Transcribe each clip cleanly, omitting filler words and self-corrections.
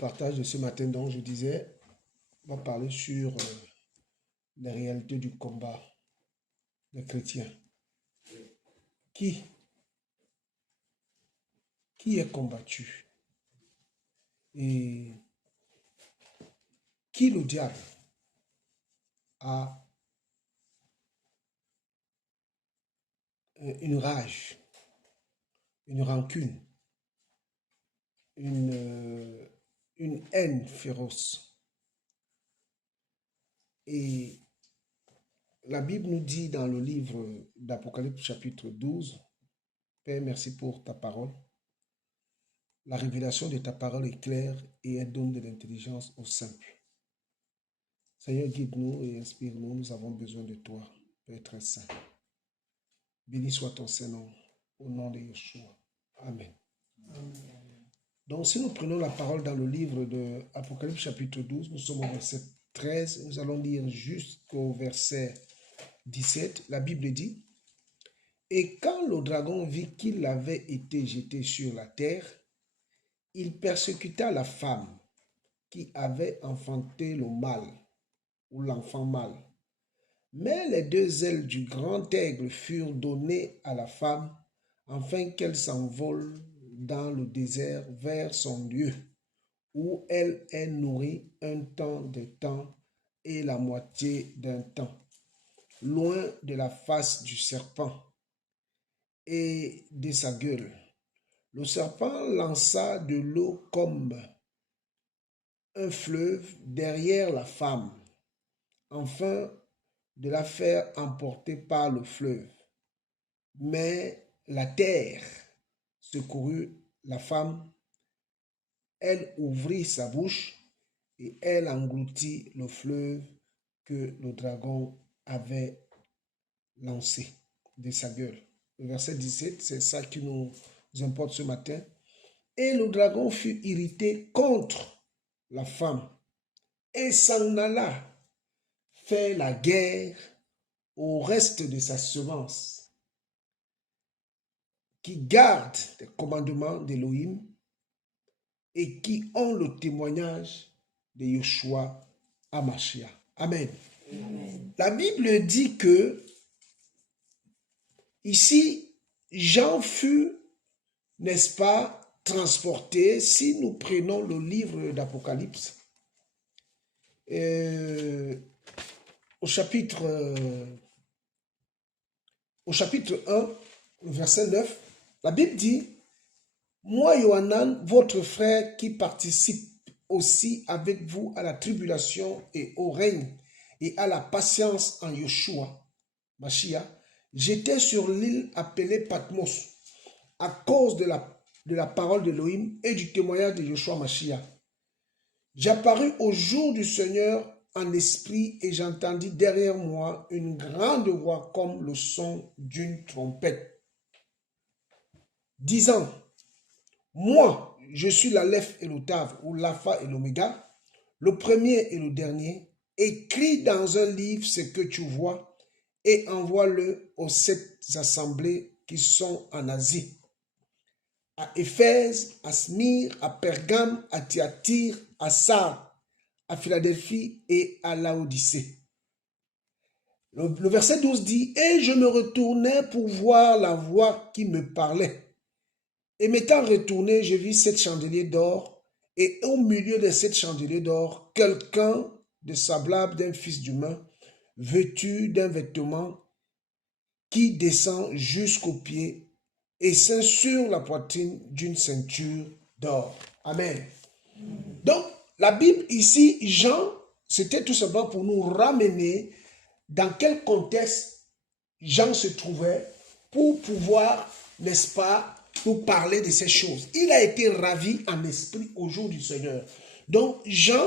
partage de ce matin, donc je disais, on va parler sur les réalités du combat des chrétiens. Qui est combattu? Et qui le diable a une rage, une rancune, une haine féroce. Et la Bible nous dit dans le livre d'Apocalypse chapitre 12, Père, merci pour ta parole. La révélation de ta parole est claire et elle donne de l'intelligence aux simples. Seigneur, guide-nous et inspire-nous. Nous avons besoin de toi, Père très saint. Béni soit ton Saint-Nom, au nom de Yeshua. Amen. Donc, si nous prenons la parole dans le livre de Apocalypse chapitre 12, nous sommes au verset 13, nous allons lire jusqu'au verset 17. La Bible dit, « Et quand le dragon vit qu'il avait été jeté sur la terre, il persécuta la femme qui avait enfanté le mâle, ou l'enfant mâle. Mais les deux ailes du grand aigle furent données à la femme, afin qu'elle s'envole dans le désert vers son lieu, où elle est nourrie un temps de temps et la moitié d'un temps, loin de la face du serpent et de sa gueule. Le serpent lança de l'eau comme un fleuve derrière la femme, afin de la faire emporter par le fleuve. Mais la terre secourut la femme, elle ouvrit sa bouche et elle engloutit le fleuve que le dragon avait lancé de sa gueule. Le verset 17, c'est ça qui nous importe ce matin. Et le dragon fut irrité contre la femme et s'en alla faire la guerre au reste de sa semence, qui gardent les commandements d'Élohim et qui ont le témoignage de Yeshua HaMashiach. Amen. Amen. La Bible dit que ici, Jean fut, n'est-ce pas, transporté. Si nous prenons le livre d'Apocalypse, au chapitre 1, verset 9, la Bible dit, « Moi, Yohanan, votre frère qui participe aussi avec vous à la tribulation et au règne et à la patience en Yeshua, Mashiach, j'étais sur l'île appelée Patmos à cause de la parole d'Élohim et du témoignage de Yeshua Mashiach. J'apparus au jour du Seigneur en esprit et j'entendis derrière moi une grande voix comme le son d'une trompette, disant, moi, je suis l'Aleph et le Tav, ou l'Alpha et l'Oméga, le premier et le dernier. Écris dans un livre ce que tu vois et envoie-le aux 7 assemblées qui sont en Asie, à Éphèse, à Smyrne, à Pergame, à Thyatire, à Sardes, à Philadelphie et à Laodicée. » Le verset 12 dit, « Et je me retournai pour voir la voix qui me parlait. Et m'étant retourné, je vis 7 chandeliers d'or, et au milieu de 7 chandeliers d'or, quelqu'un de semblable d'un fils d'humain, vêtu d'un vêtement qui descend jusqu'aux pieds, et ceint sur la poitrine d'une ceinture d'or. » Amen. Donc, la Bible ici, Jean, c'était tout simplement pour nous ramener dans quel contexte Jean se trouvait pour pouvoir, n'est-ce pas, nous parler de ces choses. Il a été ravi en esprit au jour du Seigneur. Donc, Jean,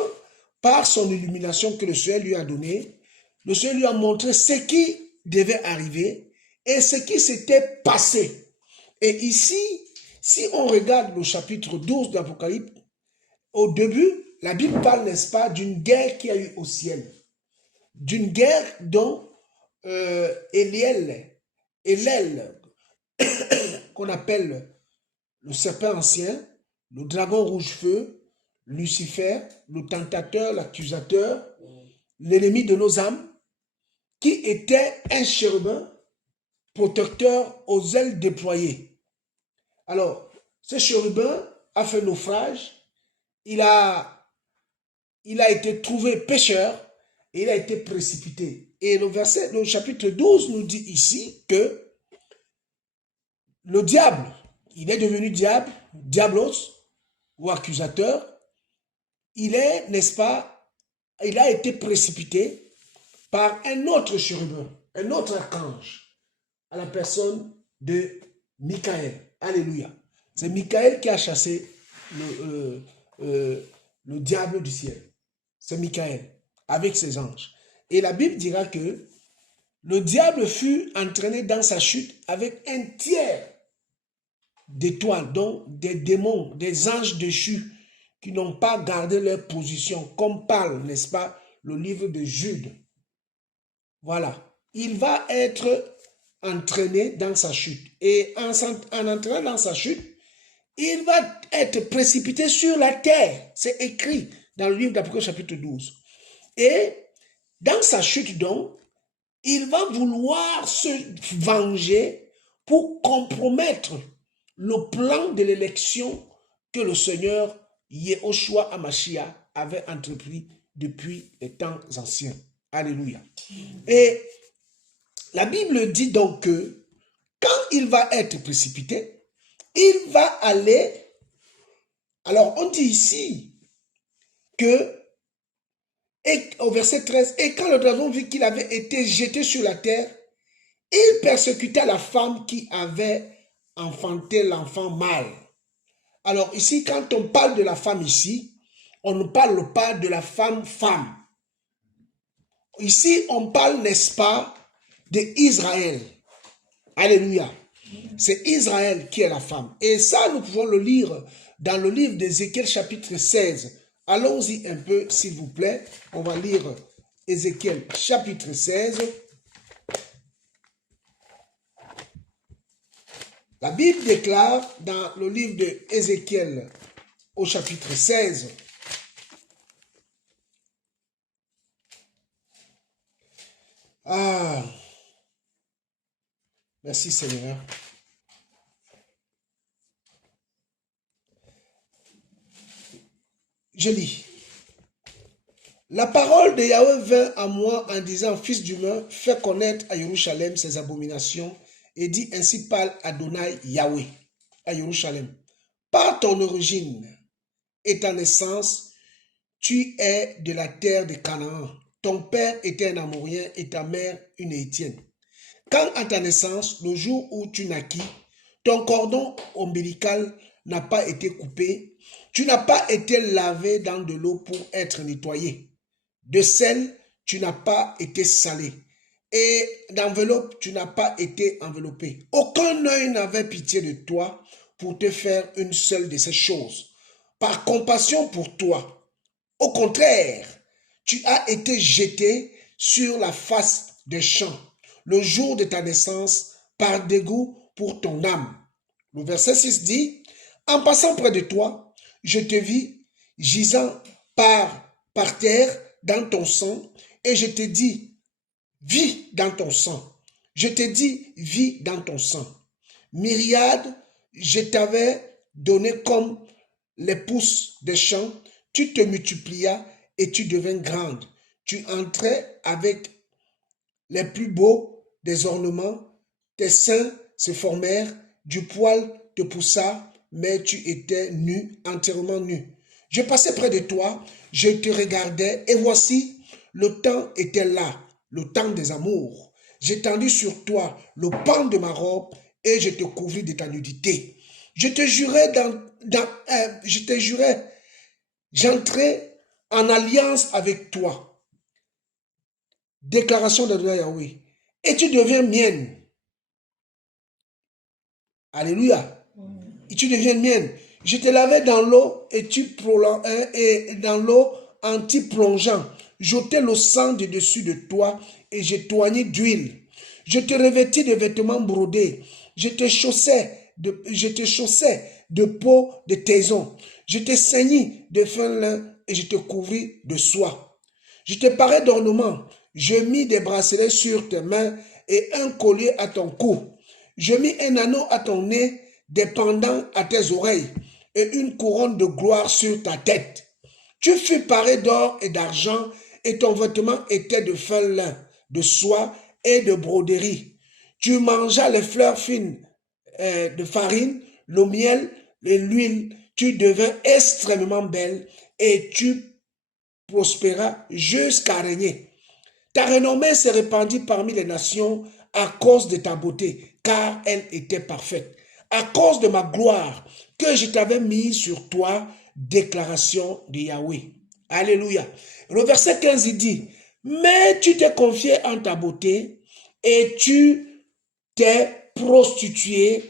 par son illumination que le Seigneur lui a donnée, le Seigneur lui a montré ce qui devait arriver et ce qui s'était passé. Et ici, si on regarde le chapitre 12 d'Apocalypse, au début, la Bible parle, n'est-ce pas, d'une guerre qui a eu au ciel. D'une guerre dont Eliel, qu'on appelle le serpent ancien, le dragon rouge-feu, Lucifer, le tentateur, l'accusateur, l'ennemi de nos âmes, qui était un chérubin protecteur aux ailes déployées. Alors, ce chérubin a fait naufrage, il a été trouvé pécheur et il a été précipité. Et le chapitre 12 nous dit ici que le diable, il est devenu diable, diablos ou accusateur, il est, n'est-ce pas, il a été précipité par un autre chérubin, un autre archange, à la personne de Michael. Alléluia. C'est Michael qui a chassé le diable du ciel. C'est Michael, avec ses anges. Et la Bible dira que le diable fut entraîné dans sa chute avec un tiers d'étoiles, donc des démons, des anges déchus qui n'ont pas gardé leur position, comme parle, n'est-ce pas, le livre de Jude. Voilà. Il va être entraîné dans sa chute. Et en entraînant dans sa chute, il va être précipité sur la terre. C'est écrit dans le livre d'Apocalypse chapitre 12. Et dans sa chute donc, il va vouloir se venger pour compromettre le plan de l'élection que le Seigneur Yehoshua Hamashiach avait entrepris depuis les temps anciens. Alléluia. Et la Bible dit donc que quand il va être précipité, il va aller. Alors on dit ici que, et au verset 13, et quand le dragon vit qu'il avait été jeté sur la terre, il persécuta la femme qui avait enfanté l'enfant mâle. Alors ici, quand on parle de la femme ici, on ne parle pas de la femme. Ici, on parle, n'est-ce pas, d'Israël. Alléluia. C'est Israël qui est la femme. Et ça, nous pouvons le lire dans le livre d'Ézéchiel chapitre 16. Allons-y un peu, s'il vous plaît. On va lire Ézéchiel chapitre 16. La Bible déclare dans le livre d'Ézéchiel au chapitre 16. Ah, merci Seigneur. Je lis. La parole de Yahweh vint à moi en disant, fils d'humain, fais connaître à Jérusalem ses abominations et dis ainsi parle Adonai Yahweh à Jérusalem. Par ton origine et ta naissance, tu es de la terre de Canaan. Ton père était un Amorien et ta mère une Hétienne. Quand à ta naissance, le jour où tu naquis, ton cordon ombilical n'a pas été coupé, tu n'as pas été lavé dans de l'eau pour être nettoyé. De sel, tu n'as pas été salé. Et d'enveloppe, tu n'as pas été enveloppé. Aucun œil n'avait pitié de toi pour te faire une seule de ces choses. Par compassion pour toi. Au contraire, tu as été jeté sur la face des champs le jour de ta naissance par dégoût pour ton âme. Le verset 6 dit, en passant près de toi, je te vis gisant par terre dans ton sang et je te dis, vis dans ton sang. Je te dis, vis dans ton sang. Myriade, je t'avais donné comme les pousses des champs, tu te multiplias et tu devins grande. Tu entrais avec les plus beaux des ornements, tes seins se formèrent, du poil te poussa, mais tu étais nu, entièrement nu. Je passais près de toi, je te regardais, et voici, le temps était là, le temps des amours. J'étendis sur toi le pan de ma robe, et je te couvris de ta nudité. Je te jurais, j'entrais en alliance avec toi. Déclaration d'Adonai Yahweh. Et tu deviens mienne. Alléluia. Et tu deviens mienne. Je te lavais dans l'eau et dans l'eau en t'y plongeant. J'ôtais le sang de dessus de toi et je t'oignais d'huile. Je te revêtis de vêtements brodés. Je te chaussais de peau de taison. Je te ceignis de fin lin et je te couvris de soie. Je te parais d'ornements. Je mis des bracelets sur tes mains et un collier à ton cou. Je mis un anneau à ton nez, des pendants à tes oreilles et une couronne de gloire sur ta tête. Tu fus paré d'or et d'argent et ton vêtement était de fin lin, de soie et de broderie. Tu mangeas les fleurs fines de farine, le miel et l'huile. Tu devins extrêmement belle et tu prospéras jusqu'à régner. Ta renommée s'est répandue parmi les nations à cause de ta beauté, car elle était parfaite. À cause de ma gloire que je t'avais mise sur toi, déclaration de Yahweh. Alléluia. Le verset 15, il dit, mais tu t'es confié en ta beauté et tu t'es prostitué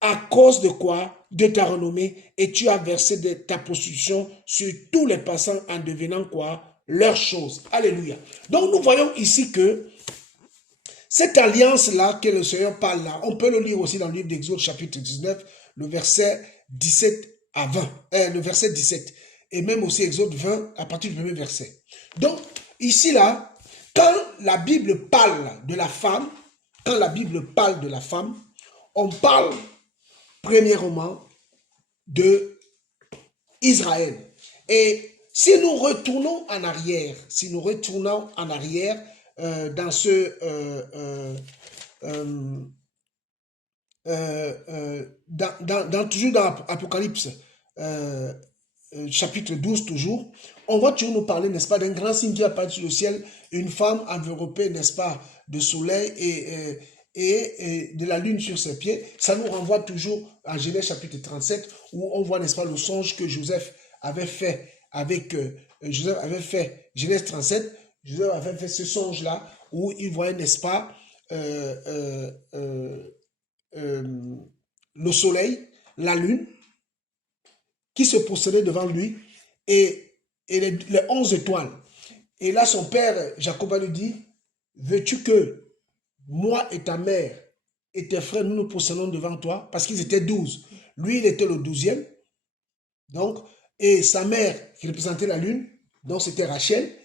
à cause de quoi? De ta renommée, et tu as versé de ta prostitution sur tous les passants en devenant quoi? Leurs choses. Alléluia. Donc nous voyons ici que cette alliance-là que le Seigneur parle là, on peut le lire aussi dans le livre d'Exode chapitre 19, le verset 17 à 20, le verset 17, et même aussi Exode 20 à partir du premier verset. Donc ici là, quand la Bible parle de la femme, on parle premièrement de Israël. Et si nous retournons en arrière, dans ce toujours dans Apocalypse chapitre 12 toujours, on va toujours nous parler, n'est-ce pas, d'un grand signe qui apparaît sur le ciel, une femme enveloppée, n'est-ce pas, de soleil et de la lune sur ses pieds. Ça nous renvoie toujours à Genèse chapitre 37, où on voit, n'est-ce pas, le songe que Joseph avait fait avec Genèse 37. Joseph avait fait ce songe-là, où il voyait, n'est-ce pas, le soleil, la lune, qui se possédait devant lui, et les 11 étoiles. Et là, son père, Jacob, lui dit, veux-tu que moi et ta mère et tes frères, nous nous possédons devant toi? Parce qu'ils étaient 12. Lui, il était le 12e. Donc, et sa mère, qui représentait la lune, donc c'était Rachel.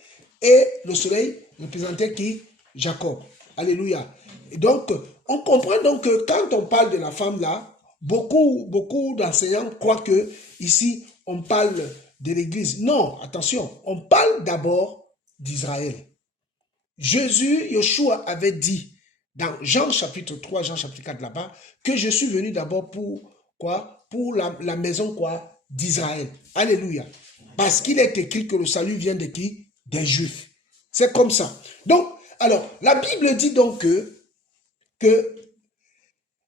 Et le soleil représentait qui? Jacob. Alléluia. Et donc, on comprend donc que quand on parle de la femme là, beaucoup d'enseignants croient que ici, on parle de l'Église. Non, attention, on parle d'abord d'Israël. Jésus, Yeshua avait dit dans Jean chapitre 3, Jean chapitre 4 là-bas, que je suis venu d'abord pour quoi? Pour la maison quoi? D'Israël. Alléluia. Parce qu'il est écrit que le salut vient de qui? Des Juifs. C'est comme ça. Donc, alors, la Bible dit donc que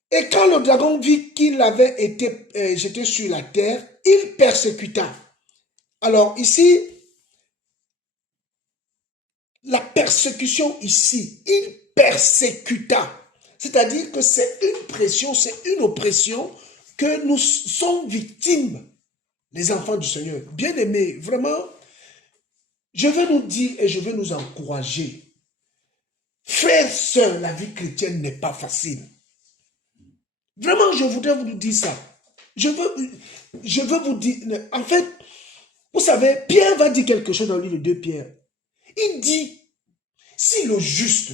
et quand le dragon vit qu'il avait été jeté sur la terre, il persécuta. Alors ici, la persécution ici, il persécuta. C'est-à-dire que c'est une pression, c'est une oppression que nous sommes victimes, les enfants du Seigneur. Bien-aimés, vraiment, je veux nous dire et je veux nous encourager. Frères, sœurs, la vie chrétienne n'est pas facile. Vraiment, je voudrais vous dire ça. Je veux vous dire, en fait, vous savez, Pierre va dire quelque chose dans le livre de Pierre. Il dit, si le juste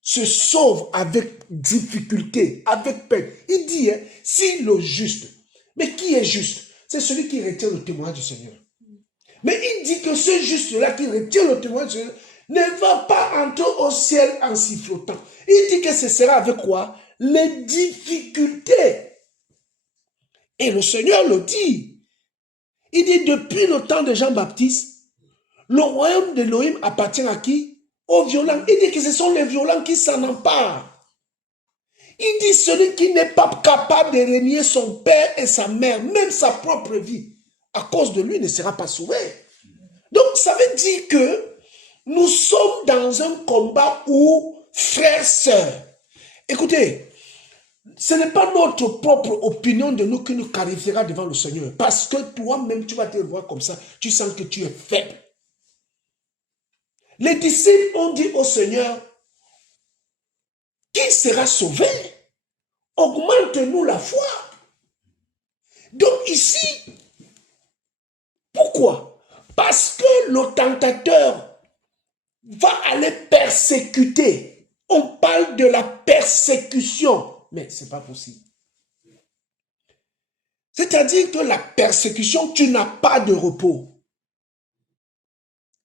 se sauve avec difficulté, avec peine, il dit, hein, si le juste, mais qui est juste? C'est celui qui retient le témoin du Seigneur. Mais il dit que ce juste-là qui retient le témoin du Seigneur ne va pas entrer au ciel en sifflotant. Il dit que ce sera avec quoi? Les difficultés. Et le Seigneur le dit. Il dit, depuis le temps de Jean-Baptiste, le royaume d'Élohim appartient à qui? Aux violents. Il dit que ce sont les violents qui s'en emparent. Il dit, celui qui n'est pas capable de régner son père et sa mère, même sa propre vie, à cause de lui, ne sera pas sauvé. Donc, ça veut dire que nous sommes dans un combat où, frères, sœurs, écoutez, ce n'est pas notre propre opinion de nous qui nous qualifiera devant le Seigneur. Parce que toi-même, tu vas te voir comme ça, tu sens que tu es faible. Les disciples ont dit au Seigneur, qui sera sauvé? Augmente-nous la foi. Donc ici, Pourquoi? Parce que le tentateur va aller persécuter. On parle de la persécution, mais ce n'est pas possible. C'est-à-dire que la persécution, tu n'as pas de repos.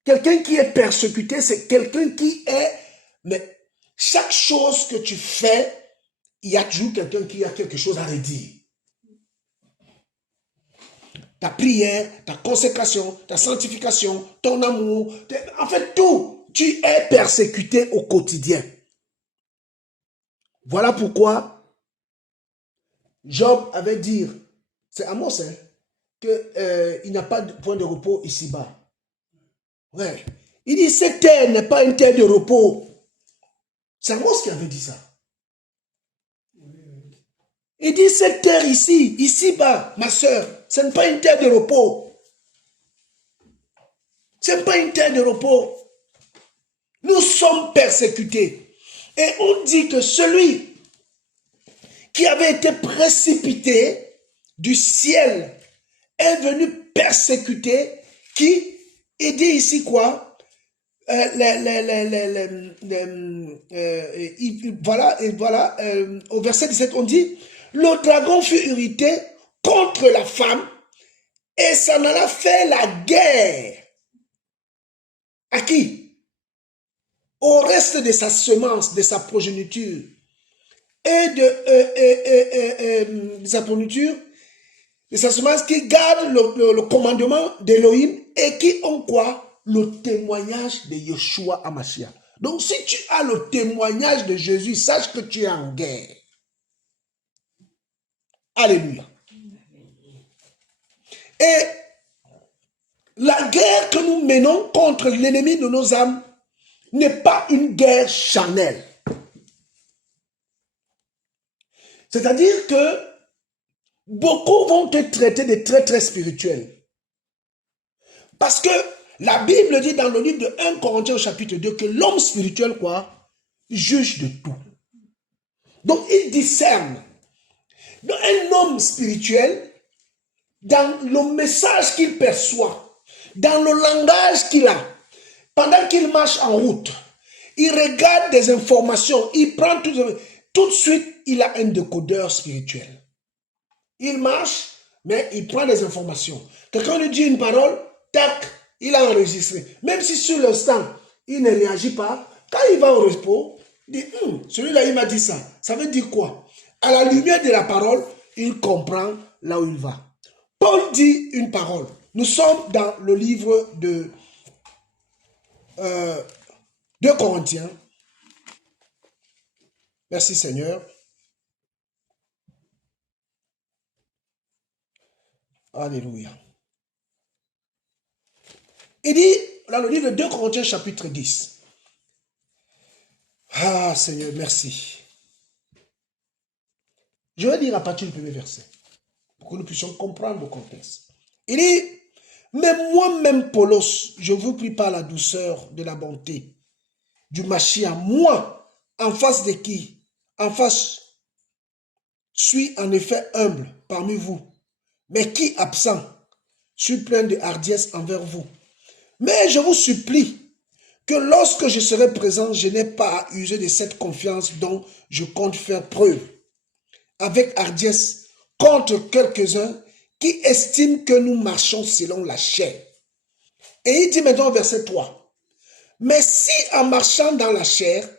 Quelqu'un qui est persécuté, c'est quelqu'un qui est... Mais chaque chose que tu fais, il y a toujours quelqu'un qui a quelque chose à redire. Ta prière, ta consécration, ta sanctification, ton amour, en fait tout, tu es persécuté au quotidien. Voilà pourquoi Job avait dit, c'est Amos, hein, qu'il n'a pas de point de repos ici-bas. Ouais. Il dit, cette terre n'est pas une terre de repos. C'est Amos qui avait dit ça. Il dit, cette terre ici, ici-bas, ma soeur, ce n'est pas une terre de repos. Ce n'est pas une terre de repos. Nous sommes persécutés. Et on dit que celui qui avait été précipité du ciel est venu persécuter qui, il dit ici quoi? Voilà, au verset 17, on dit, le dragon fut irrité contre la femme et s'en alla faire la guerre. À qui? Au reste de sa semence, de sa progéniture. Et de sa progéniture, de sa semence qui garde le commandement d'Élohim et qui ont quoi? Le témoignage de Yeshua Hamashiach. Donc si tu as le témoignage de Jésus, sache que tu es en guerre. Alléluia. Et la guerre que nous menons contre l'ennemi de nos âmes n'est pas une guerre charnelle. C'est-à-dire que beaucoup vont te traiter de très très spirituel. Parce que la Bible dit dans le livre de 1 Corinthiens au chapitre 2 que l'homme spirituel, quoi, juge de tout. Donc il discerne. Donc, un homme spirituel, dans le message qu'il perçoit, dans le langage qu'il a, pendant qu'il marche en route, il regarde des informations, il prend tout de suite, il a un décodeur spirituel. Il marche, mais il prend des informations. Quelqu'un lui dit une parole, tac, il a enregistré. Même si sur l'instant, il ne réagit pas, quand il va au repos, il dit, celui-là, il m'a dit ça. Ça veut dire quoi? À la lumière de la parole, il comprend là où il va. Paul dit une parole. Nous sommes dans le livre de 2 Corinthiens. Merci Seigneur. Alléluia. Il dit, dans le livre de 2 Corinthiens chapitre 10. Ah Seigneur, merci. Je vais lire à partir du premier verset, pour que nous puissions comprendre le contexte. Il dit, mais moi-même, Paulos, je vous prie par la douceur de la bonté du Mashiach, moi, en face de qui? En face, suis en effet humble parmi vous, mais qui absent, suis plein de hardiesse envers vous. Mais je vous supplie que lorsque je serai présent, je n'ai pas à user de cette confiance dont je compte faire preuve avec hardiesse contre quelques-uns qui estiment que nous marchons selon la chair. Et il dit maintenant au verset 3, mais si en marchant dans la chair,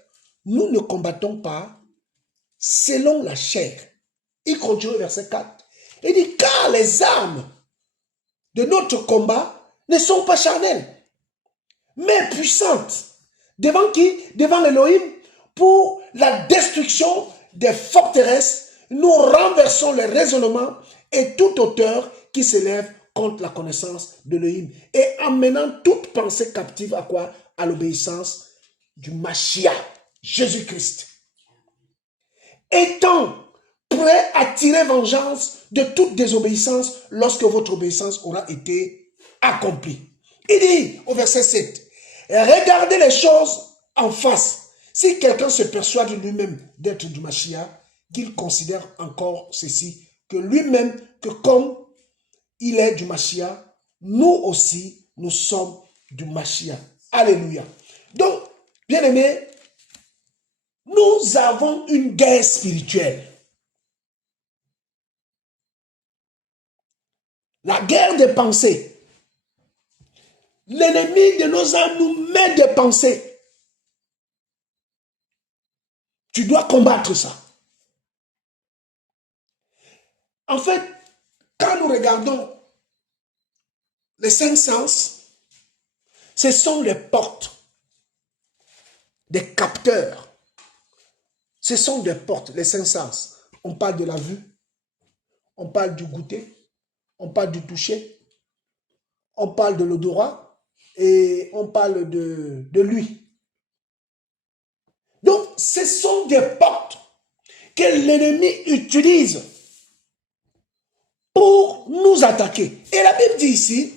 nous ne combattons pas selon la chair. Il continue au verset 4. Il dit, car les armes de notre combat ne sont pas charnelles, mais puissantes. Devant qui? Devant l'Élohim, pour la destruction des forteresses. Nous renversons les raisonnements et toute hauteur qui s'élève contre la connaissance de l'Élohim et amenant toute pensée captive à quoi? À l'obéissance du Mashiach, Jésus-Christ. Étant prêt à tirer vengeance de toute désobéissance lorsque votre obéissance aura été accomplie. Il dit au verset 7, regardez les choses en face. Si quelqu'un se persuade lui-même d'être du Mashiach, qu'il considère encore ceci, que lui-même, que comme il est du Mashiach, nous aussi, nous sommes du Mashiach. Alléluia. Donc, bien-aimés, nous avons une guerre spirituelle. La guerre des pensées. L'ennemi de nos âmes nous met des pensées. Tu dois combattre ça. En fait, quand nous regardons les 5 sens, ce sont les portes, des capteurs. Ce sont des portes, les 5 sens. On parle de la vue, on parle du goûter, on parle du toucher, on parle de l'odorat et on parle de l'ouïe. Donc, ce sont des portes que l'ennemi utilise pour nous attaquer. Et la Bible dit ici,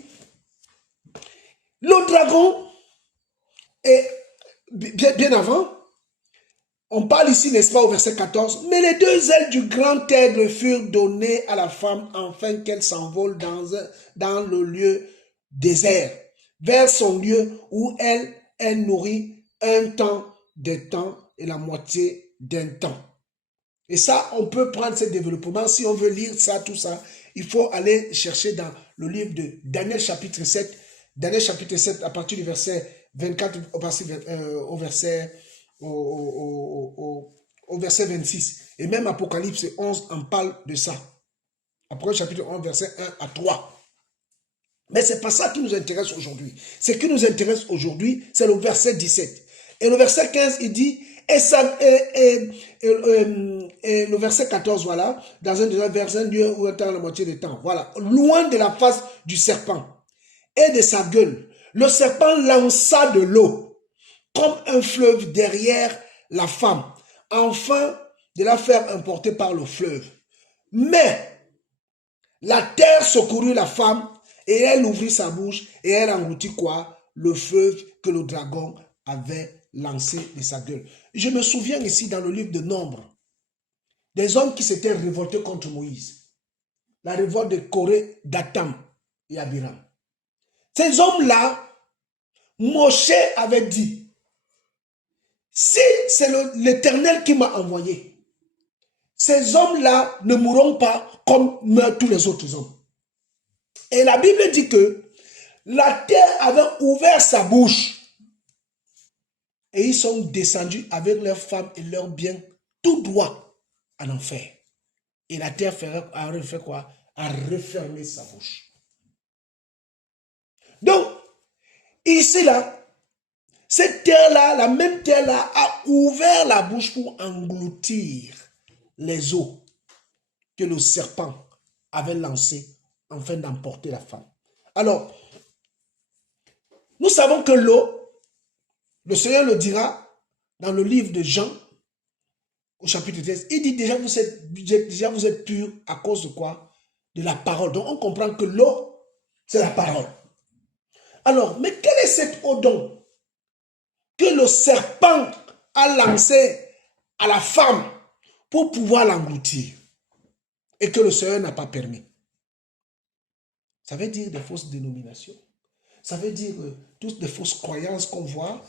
le dragon est bien avant, on parle ici, n'est-ce pas, au verset 14, mais les 2 ailes du grand aigle furent données à la femme afin qu'elle s'envole dans le lieu désert, vers son lieu où elle est nourrie un temps et la moitié d'un temps. Et ça, on peut prendre ce développement. Si on veut lire ça, tout ça, il faut aller chercher dans le livre de Daniel chapitre 7. Daniel chapitre 7, à partir du verset 24 au verset 26. Et même Apocalypse 11 en parle de ça. Apocalypse chapitre 11, verset 1 à 3. Mais ce n'est pas ça qui nous intéresse aujourd'hui. Ce qui nous intéresse aujourd'hui, c'est le verset 17. Et le verset 15, il dit, le verset 14, voilà, dans un lieu où est la moitié du temps, voilà, loin de la face du serpent et de sa gueule, le serpent lança de l'eau comme un fleuve derrière la femme, afin de la faire emporter par le fleuve. Mais la terre secourut la femme et elle ouvrit sa bouche et elle engloutit quoi? Le fleuve que le dragon avait lancé de sa gueule. Je me souviens ici dans le livre de Nombre, des hommes qui s'étaient révoltés contre Moïse. La révolte de Corée, Datam et Abiram. Ces hommes-là, Moshe avait dit, si c'est l'Éternel qui m'a envoyé, ces hommes-là ne mourront pas comme meurent tous les autres hommes. Et la Bible dit que la terre avait ouvert sa bouche et ils sont descendus avec leurs femmes et leurs biens tout droit en enfer. Et la terre a fait quoi? A refermé sa bouche. Donc, ici là, cette terre-là, la même terre-là, a ouvert la bouche pour engloutir les eaux que le serpent avait lancées afin d'emporter la femme. Alors, nous savons que l'eau, le Seigneur le dira dans le livre de Jean, au chapitre 13, il dit déjà vous êtes purs à cause de quoi? De la parole. Donc on comprend que l'eau, c'est la parole. Alors, mais quelle est cette eau donc que le serpent a lancée à la femme pour pouvoir l'engloutir et que le Seigneur n'a pas permis? Ça veut dire des fausses dénominations. Ça veut dire toutes des fausses croyances qu'on voit.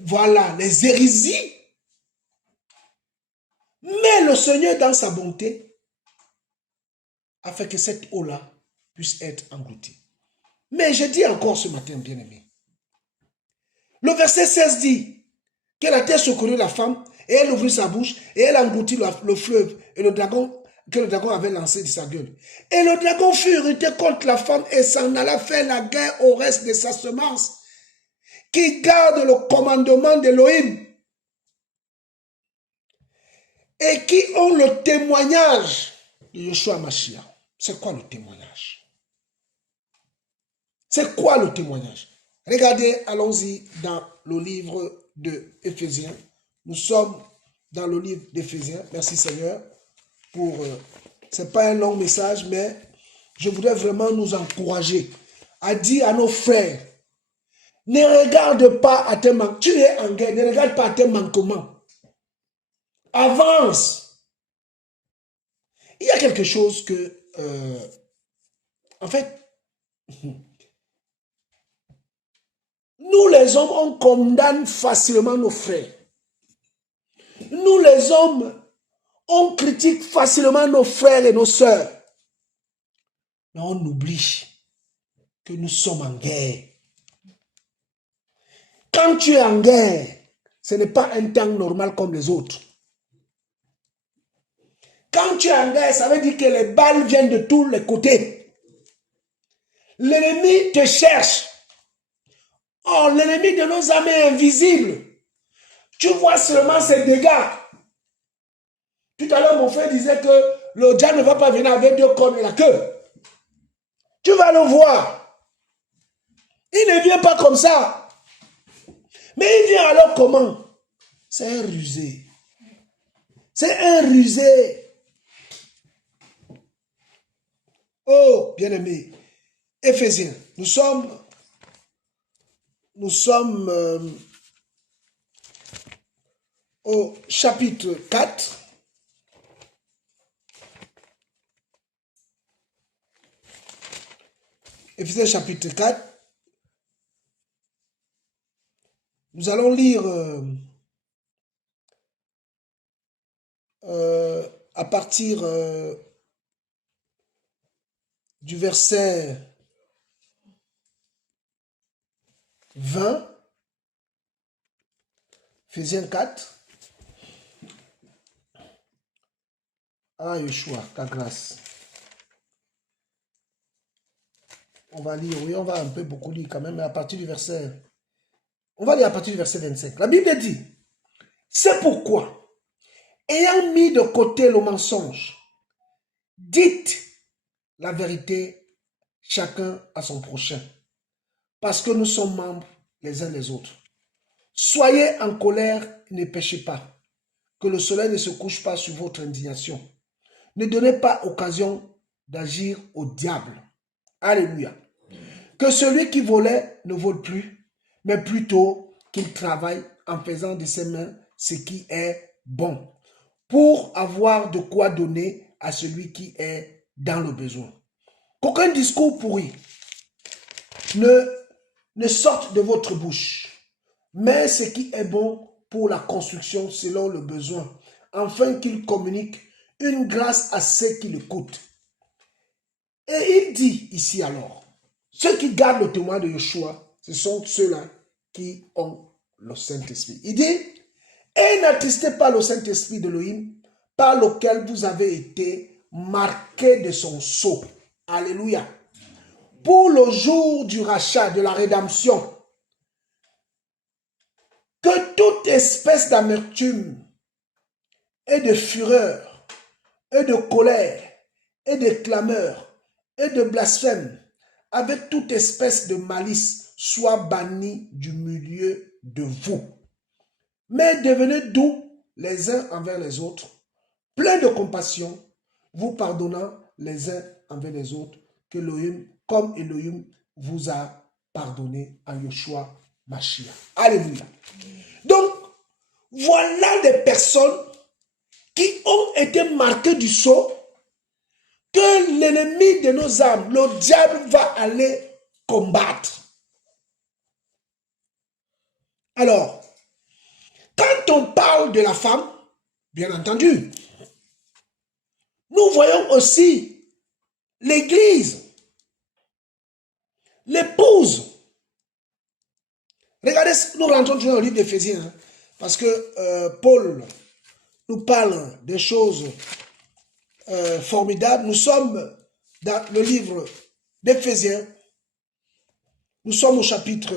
Voilà, les hérésies. Mais le Seigneur, dans sa bonté, a fait que cette eau-là puisse être engloutie. Mais je dis encore ce matin, bien-aimé, le verset 16 dit que la terre secourut la femme et elle ouvrit sa bouche et elle engloutit le fleuve et le dragon que le dragon avait lancé de sa gueule. Et le dragon fut irrité contre la femme et s'en alla faire la guerre au reste de sa semence qui garde le commandement d'Élohim et qui ont le témoignage de Yeshua Mashiach. C'est quoi le témoignage? C'est quoi le témoignage? Regardez, allons-y dans le livre de Éphésiens. Nous sommes dans le livre d'Éphésiens. Merci Seigneur pour... ce n'est pas un long message, mais je voudrais vraiment nous encourager à dire à nos frères, ne regarde pas à tes manquements. Tu es en guerre, ne regarde pas à tes manquements. Avance. Il y a quelque chose que... en fait, Nous les hommes, on condamne facilement nos frères. Nous les hommes, on critique facilement nos frères et nos sœurs. Mais on oublie que nous sommes en guerre. Quand tu es en guerre, ce n'est pas un temps normal comme les autres. Quand tu es en guerre, ça veut dire que les balles viennent de tous les côtés. L'ennemi te cherche. Oh, l'ennemi de nos âmes est invisible. Tu vois seulement ses dégâts. Tout à l'heure, mon frère disait que le diable ne va pas venir avec 2 cornes et la queue. Tu vas le voir. Il ne vient pas comme ça. Mais il vient alors comment? C'est un rusé. C'est un rusé. Oh, bien-aimé. Éphésiens, nous sommes au chapitre 4. Éphésiens chapitre 4. Nous allons lire à partir du verset 20. Éphésiens 4. Ah, Yeshua, ta grâce. On va lire, oui, on va un peu beaucoup lire quand même, mais à partir du verset... On va lire à partir du verset 25. La Bible dit, c'est pourquoi, ayant mis de côté le mensonge, dites la vérité chacun à son prochain, parce que nous sommes membres les uns des autres. Soyez en colère, ne péchez pas, que le soleil ne se couche pas sur votre indignation. Ne donnez pas occasion d'agir au diable. Alléluia. Que celui qui volait ne vole plus, mais plutôt qu'il travaille en faisant de ses mains ce qui est bon, pour avoir de quoi donner à celui qui est dans le besoin. Qu'aucun discours pourri ne sorte de votre bouche, mais ce qui est bon pour la construction selon le besoin, afin qu'il communique une grâce à ceux qui l'écoutent. Et il dit ici alors, ceux qui gardent le témoin de Yeshua, ce sont ceux-là qui ont le Saint-Esprit. Il dit, et n'attristez pas le Saint-Esprit d'Élohim, par lequel vous avez été marqués de son sceau. Alléluia. Pour le jour du rachat, de la rédemption, que toute espèce d'amertume et de fureur et de colère et de clameur et de blasphème, avec toute espèce de malice, soit bannie du milieu de vous. Mais devenez doux les uns envers les autres, pleins de compassion, vous pardonnant les uns envers les autres, que Elohim, comme Elohim vous a pardonné en Yeshua Mashiach. Alléluia. Donc, voilà des personnes qui ont été marquées du sceau que l'ennemi de nos âmes, le diable, va aller combattre. Alors, quand on parle de la femme, bien entendu, nous voyons aussi l'église, l'épouse. Regardez, nous rentrons dans le livre d'Éphésiens, hein, parce que Paul nous parle des choses formidables. Nous sommes dans le livre d'Éphésiens. Nous sommes au chapitre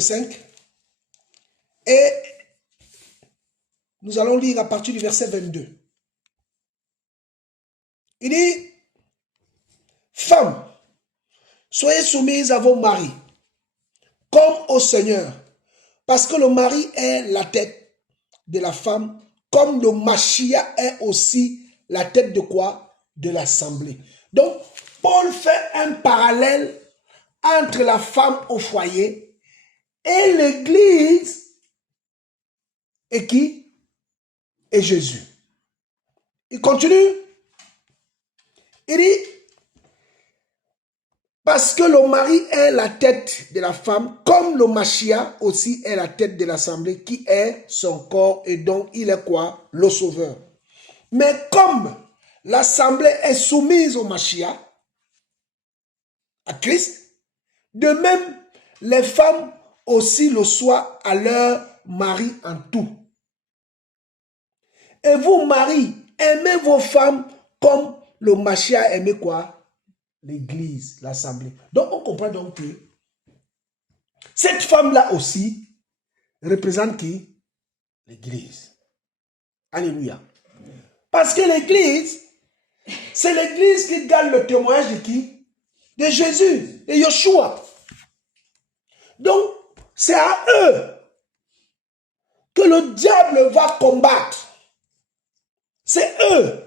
5. Et nous allons lire à partir du verset 22. Il dit, femmes, soyez soumises à vos maris, comme au Seigneur, parce que le mari est la tête de la femme, comme le Mashiach est aussi la tête de quoi? De l'assemblée. Donc, Paul fait un parallèle entre la femme au foyer et l'église et qui? Et Jésus. Il continue. Il dit, Parce que le mari est la tête de la femme, comme le Mashiach aussi est la tête de l'assemblée, qui est son corps et dont il est quoi? Le sauveur. Mais comme l'assemblée est soumise au Mashiach, à Christ, de même, les femmes aussi le soient à leur mari en tout. Et vous, maris, aimez vos femmes comme le Mashiach aimait quoi? L'église, l'assemblée. Donc, on comprend donc que cette femme-là aussi représente qui? L'église. Alléluia. Parce que l'église, c'est l'église qui garde le témoignage de qui? De Jésus, de Yeshua. Donc, c'est à eux que le diable va combattre. C'est eux.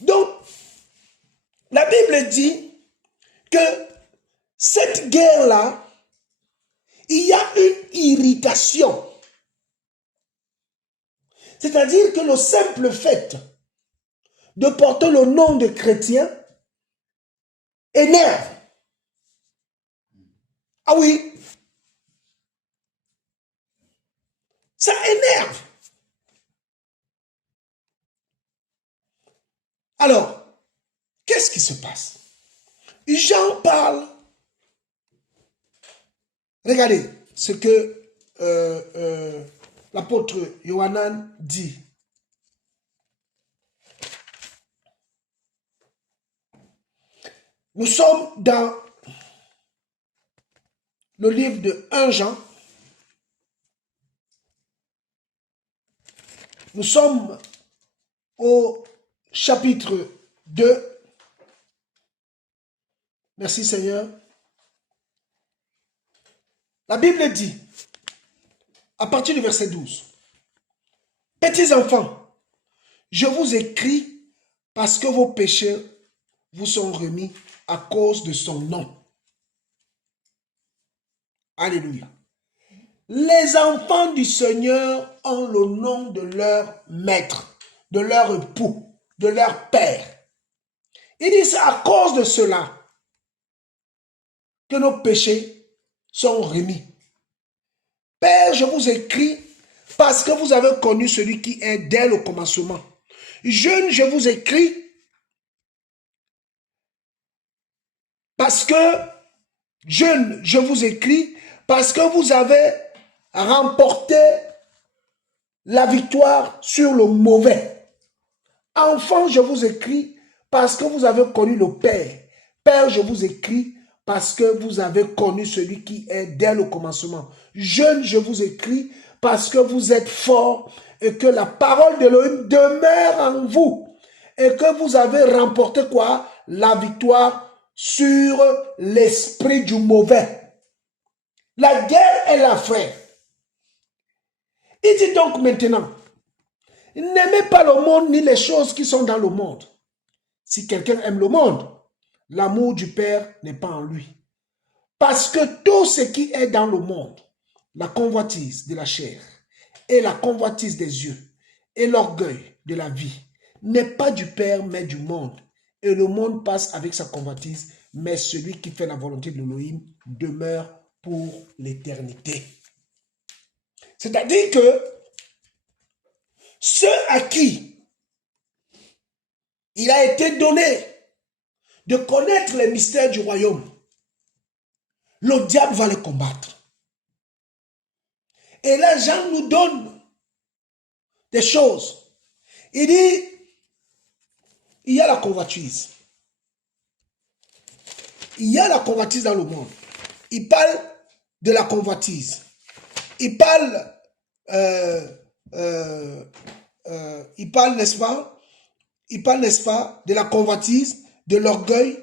Donc, la Bible dit que cette guerre-là, il y a une irritation. C'est-à-dire que le simple fait de porter le nom de chrétien énerve. Ah oui, ça énerve. Alors, qu'est-ce qui se passe? Jean parle. Regardez ce que l'apôtre Yohanan dit. Nous sommes dans le livre de 1 Jean. Nous sommes au chapitre 2. Merci Seigneur. La Bible dit, à partir du verset 12, « Petits enfants, je vous écris parce que vos péchés vous sont remis à cause de son nom. » Alléluia. Les enfants du Seigneur ont le nom de leur maître, de leur époux, de leur père. Il dit, c'est à cause de cela que nos péchés sont remis. Père, je vous écris parce que vous avez connu celui qui est dès le commencement. Jeune, je vous écris parce que, jeune, je vous écris parce que vous avez remporté la victoire sur le mauvais. Enfant, je vous écris parce que vous avez connu le Père. Père, je vous écris parce que vous avez connu celui qui est dès le commencement. Jeune, je vous écris parce que vous êtes fort et que la parole de l'Élohim demeure en vous et que vous avez remporté quoi? La victoire sur l'esprit du mauvais. La guerre est la frère. Il dit donc maintenant, n'aimez pas le monde ni les choses qui sont dans le monde. Si quelqu'un aime le monde, l'amour du Père n'est pas en lui. Parce que tout ce qui est dans le monde, la convoitise de la chair et la convoitise des yeux et l'orgueil de la vie, n'est pas du Père mais du monde. Et le monde passe avec sa convoitise, mais celui qui fait la volonté de l'Élohim demeure pour l'éternité. C'est-à-dire que ceux à qui il a été donné de connaître les mystères du royaume, le diable va les combattre. Et là, Jean nous donne des choses. Il dit, il y a la convoitise. Il y a la convoitise dans le monde. Il parle de la convoitise. Il parle, n'est-ce pas? Il parle, n'est-ce pas, de la convoitise, de l'orgueil.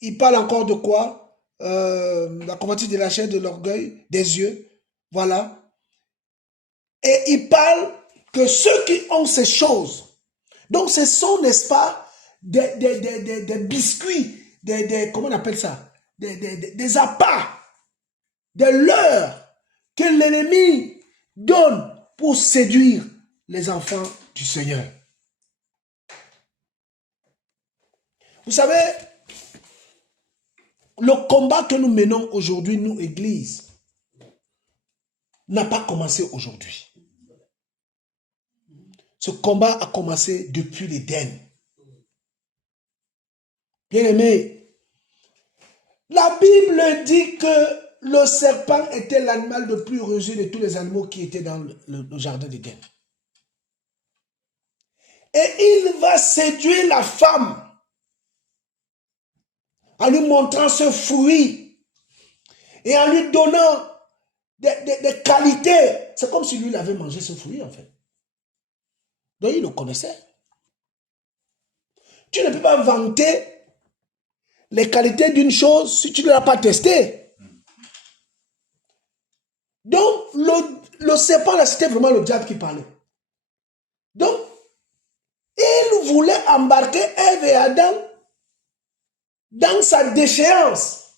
Il parle encore de quoi? La convoitise de la chair, de l'orgueil, des yeux. Voilà. Et il parle que ceux qui ont ces choses, donc ce sont, n'est-ce pas, des biscuits, comment on appelle ça? Des appâts, des leurres que l'ennemi donne pour séduire les enfants du Seigneur. Vous savez, le combat que nous menons aujourd'hui, nous, Église, n'a pas commencé aujourd'hui. Ce combat a commencé depuis l'Éden. Bien-aimé, la Bible dit que le serpent était l'animal le plus rusé de tous les animaux qui étaient dans le jardin d'Éden. Et il va séduire la femme en lui montrant ce fruit et en lui donnant des qualités. C'est comme si lui, il avait mangé ce fruit, en fait. Donc, il le connaissait. Tu ne peux pas vanter les qualités d'une chose si tu ne l'as pas testée. Donc, le serpent, là, c'était vraiment le diable qui parlait. Donc, il voulait embarquer Ève et Adam dans sa déchéance.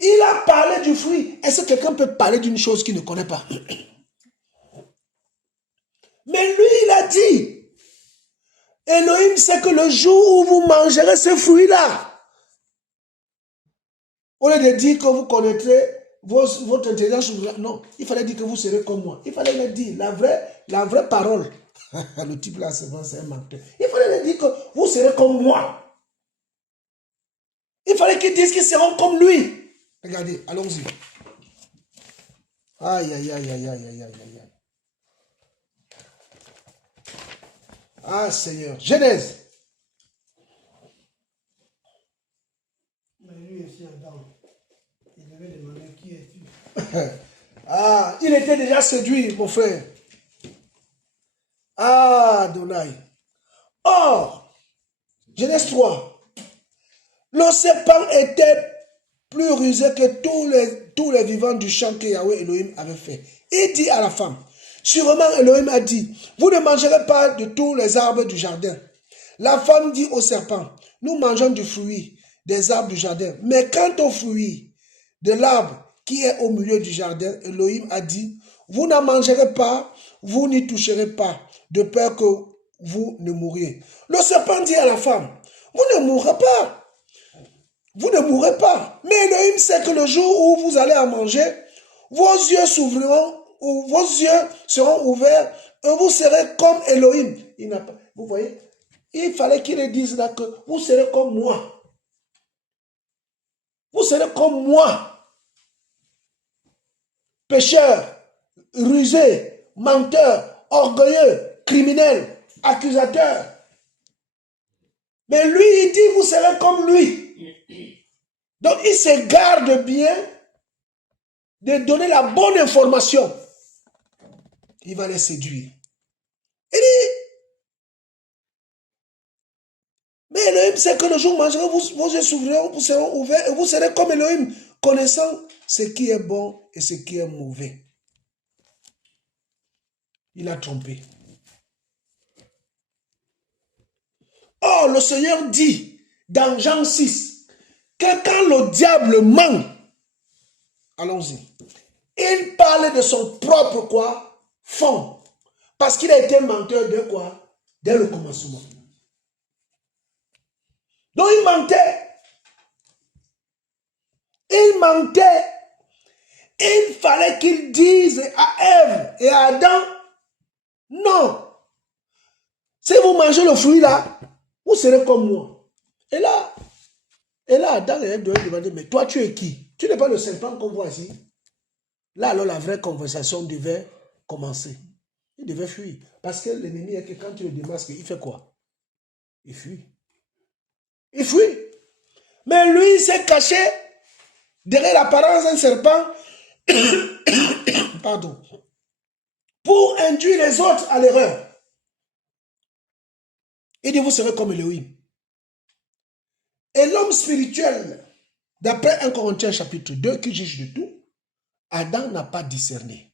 Il a parlé du fruit. Est-ce que quelqu'un peut parler d'une chose qu'il ne connaît pas? Mais lui, il a dit, Elohim sait que le jour où vous mangerez ce fruit-là, au lieu de dire que vous connaîtrez votre intelligence, non, il fallait dire que vous serez comme moi. Il fallait le dire, la vraie parole. Le type là, c'est un menteur. Il fallait le dire que vous serez comme moi. Il fallait qu'ils disent qu'ils seront comme lui. Regardez, allons-y. Aïe, aïe, aïe, aïe, aïe, aïe, aïe, aïe. Ah, Seigneur. Genèse. Mais lui aussi, Adam, il devait demander qui es-tu? Ah, il était déjà séduit, mon frère. Ah, Adonai. Or, Genèse 3. Le serpent était plus rusé que tous les vivants du champ que Yahweh Elohim avait fait. Il dit à la femme, sûrement Elohim a dit, vous ne mangerez pas de tous les arbres du jardin. La femme dit au serpent, nous mangeons du fruit des arbres du jardin. Mais quant au fruit de l'arbre qui est au milieu du jardin, Elohim a dit, vous n'en mangerez pas, vous n'y toucherez pas, de peur que vous ne mouriez. Le serpent dit à la femme, vous ne mourrez pas. Vous ne mourrez pas. Mais Elohim sait que le jour où vous allez en manger, vos yeux s'ouvriront, ou vos yeux seront ouverts, et vous serez comme Elohim. Il n'a pas, vous voyez, il fallait qu'il dise là que vous serez comme moi. Vous serez comme moi. Pécheur, rusé, menteur, orgueilleux, criminel, accusateur. Mais lui, il dit, vous serez comme lui. Donc, il se garde bien de donner la bonne information. Il va les séduire. Il dit, mais Elohim sait que le jour où vous mangerez, vos yeux s'ouvriront, vous serez ouverts, et vous serez comme Elohim, connaissant ce qui est bon et ce qui est mauvais. Il a trompé. Or, le Seigneur dit, dans Jean 6, que quand le diable ment, allons-y, il parle de son propre quoi? Fond. Parce qu'il a été menteur de quoi? Dès le commencement. Donc il mentait. Il mentait. Il fallait qu'il dise à Ève et à Adam, non. Si vous mangez le fruit là, vous serez comme moi. Et là, Adam et Ève devaient demander, mais toi tu es qui? Tu n'es pas le serpent qu'on voit ici. Là alors la vraie conversation devait commencer. Il devait fuir. Parce que l'ennemi est que quand tu le démasques, il fait quoi? Il fuit. Il fuit. Mais lui, il s'est caché derrière l'apparence d'un serpent, pardon, pour induire les autres à l'erreur. Il dit, vous serez comme Elohim. Et l'homme spirituel, d'après 1 Corinthiens chapitre 2, qui juge de tout, Adam n'a pas discerné.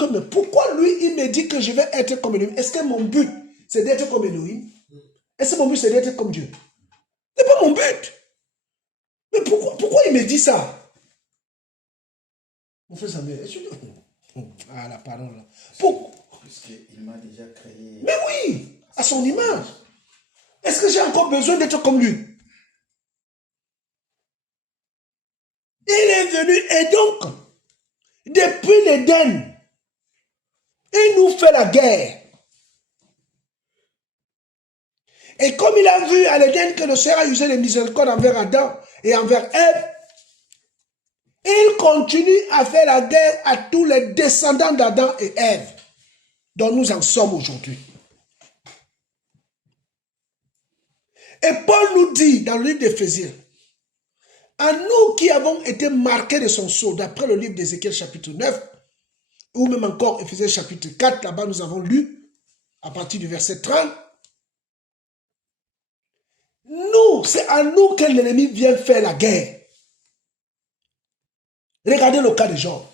Mais pourquoi lui, il me dit que je vais être comme Elohim? Est-ce que mon but, c'est d'être comme Elohim? Est-ce que mon but, c'est d'être comme Dieu? Ce n'est pas mon but. Mais pourquoi il me dit ça? Mon frère Samuel, ah, la parole. Puisqu'il m'a déjà créé. Mais oui, à son image. Est-ce que j'ai encore besoin d'être comme lui? Il est venu et donc, depuis l'Éden, il nous fait la guerre. Et comme il a vu à l'Éden que le Seigneur a usé les miséricordes envers Adam et envers Ève, il continue à faire la guerre à tous les descendants d'Adam et Ève, dont nous en sommes aujourd'hui. Et Paul nous dit dans le livre d'Éphésiens, à nous qui avons été marqués de son sceau, d'après le livre d'Ézéchiel chapitre 9, ou même encore Éphésiens chapitre 4, là-bas nous avons lu, à partir du verset 30, nous, c'est à nous que l'ennemi vient faire la guerre. Regardez le cas de Job.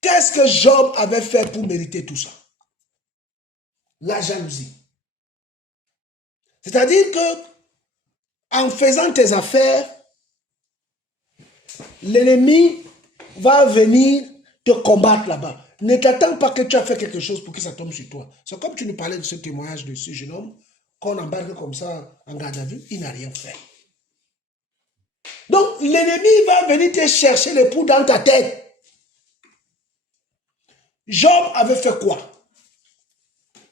Qu'est-ce que Job avait fait pour mériter tout ça? La jalousie. C'est-à-dire que, en faisant tes affaires, l'ennemi va venir te combattre là-bas. Ne t'attends pas que tu as fait quelque chose pour que ça tombe sur toi. C'est comme tu nous parlais de ce témoignage de ce jeune homme qu'on embarque comme ça en garde à vue, il n'a rien fait. Donc, l'ennemi va venir te chercher les poux dans ta tête. Job avait fait quoi?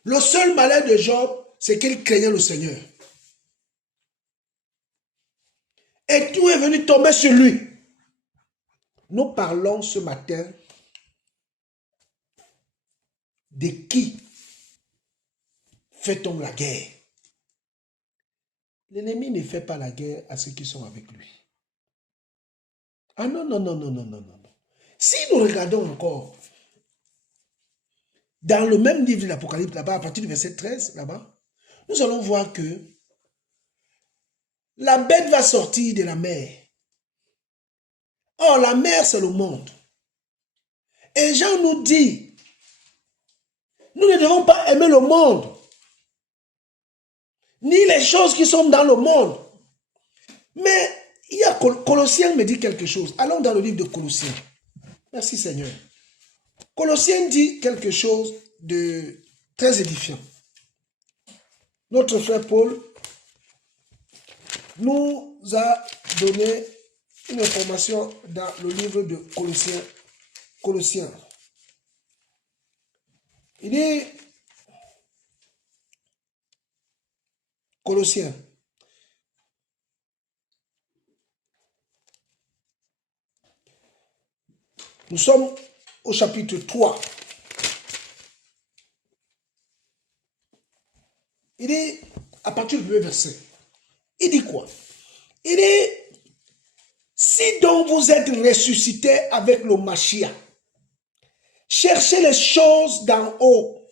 Le seul malheur de Job, c'est qu'il craignait le Seigneur. Et tout est venu tomber sur lui. Nous parlons ce matin de qui fait-on la guerre? L'ennemi ne fait pas la guerre à ceux qui sont avec lui. Ah non, non, non, non, non, non, non. Si nous regardons encore dans le même livre de l'Apocalypse, là-bas, à partir du verset 13, là-bas, nous allons voir que la bête va sortir de la mer. Or, la mer, c'est le monde. Et Jean nous dit, nous ne devons pas aimer le monde, ni les choses qui sont dans le monde. Mais il y a Colossiens me dit quelque chose. Allons dans le livre de Colossiens. Merci Seigneur. Colossiens dit quelque chose de très édifiant. Notre frère Paul nous a donné une information dans le livre de Colossiens. Il dit, Colossiens, nous sommes au chapitre 3. Il dit, à partir du premier verset, il dit quoi? Il dit, si donc vous êtes ressuscités avec le Mashiach, cherchez les choses d'en haut,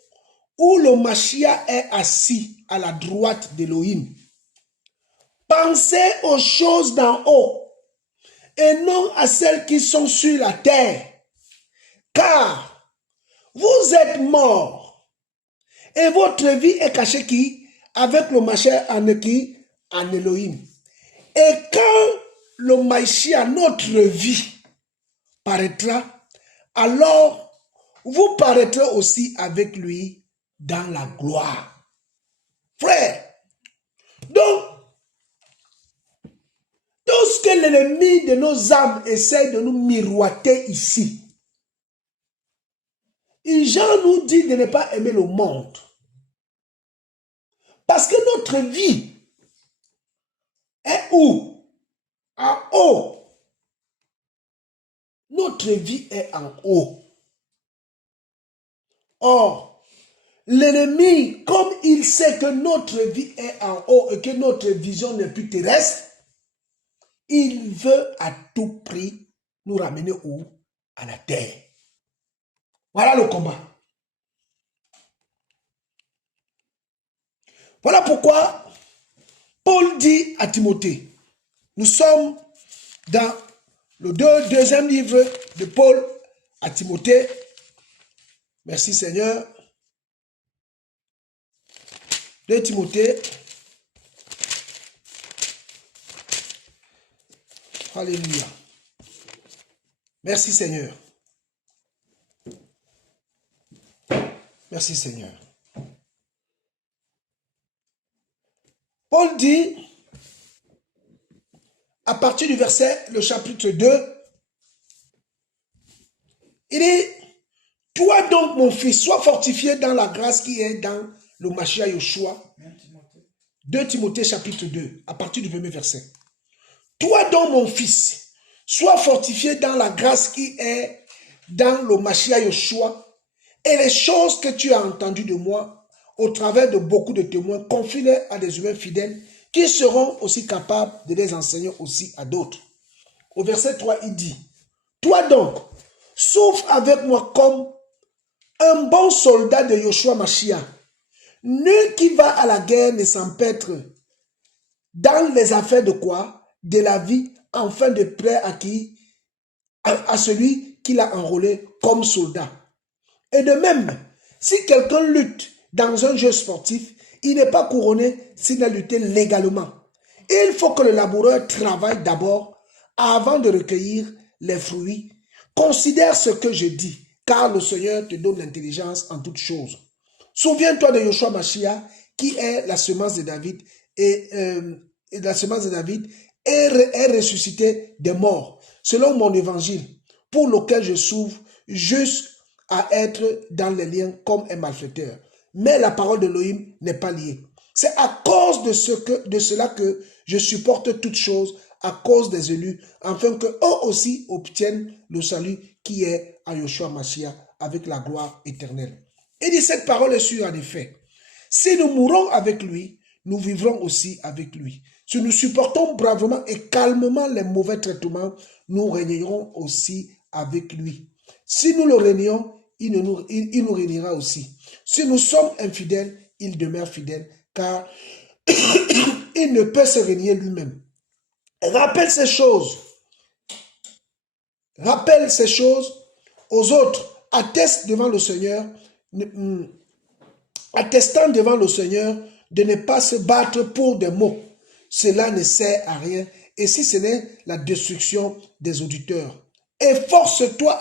où le Mashiach est assis à la droite d'Élohim. Pensez aux choses d'en haut, et non à celles qui sont sur la terre, car vous êtes morts, et votre vie est cachée qui? Avec le Mashiach en qui? En Élohim. Et quand le Mashiach, notre vie, paraîtra, alors vous paraîtrez aussi avec lui dans la gloire. Frère, donc, tout ce que l'ennemi de nos âmes essaie de nous miroiter ici, Jean nous dit de ne pas aimer le monde. Parce que notre vie est où? En haut. Notre vie est en haut. Or, l'ennemi, comme il sait que notre vie est en haut et que notre vision n'est plus terrestre, il veut à tout prix nous ramener où? À la terre. Voilà le combat. Voilà pourquoi Paul dit à Timothée, nous sommes dans le deuxième livre de Paul à Timothée. Merci Seigneur. 2 Timothée. Alléluia. Merci Seigneur. Merci Seigneur. dit, à partir du verset, le chapitre 2, il dit, toi donc mon fils, sois fortifié dans la grâce qui est dans le Mashiach Yoshua. 2 Timothée chapitre 2, à partir du premier verset. Toi donc mon fils, sois fortifié dans la grâce qui est dans le Mashiach Yoshua, et les choses que tu as entendues de moi au travers de beaucoup de témoins, confie-les à des humains fidèles qui seront aussi capables de les enseigner aussi à d'autres. Au verset 3, il dit, toi donc, souffre avec moi comme un bon soldat de Yoshua Mashiach. Nul qui va à la guerre ne s'empêtre dans les affaires de quoi? De la vie, afin de plaire à celui qui l'a enrôlé comme soldat. Et de même, si quelqu'un lutte dans un jeu sportif, il n'est pas couronné s'il a lutté légalement. Il faut que le laboureur travaille d'abord avant de recueillir les fruits. Considère ce que je dis, car le Seigneur te donne l'intelligence en toutes choses. Souviens-toi de Yoshua Mashiach, qui est la semence de David, et la semence de David est ressuscité des morts, selon mon évangile, pour lequel je souffre juste à être dans les liens comme un malfaiteur. Mais la parole de l'Élohim n'est pas liée. C'est à cause de cela que je supporte toutes choses, à cause des élus, afin qu'eux aussi obtiennent le salut qui est à Yoshua Mashiach avec la gloire éternelle. Il dit, cette parole est sûre en effet. Si nous mourons avec lui, nous vivrons aussi avec lui. Si nous supportons bravement et calmement les mauvais traitements, nous régnerons aussi avec lui. Si nous le régnons, il nous régnera aussi. Si nous sommes infidèles, il demeure fidèle, car il ne peut se régner lui-même. Rappelle ces choses aux autres, attestant devant le Seigneur de ne pas se battre pour des mots. Cela ne sert à rien, et si ce n'est la destruction des auditeurs. Efforce-toi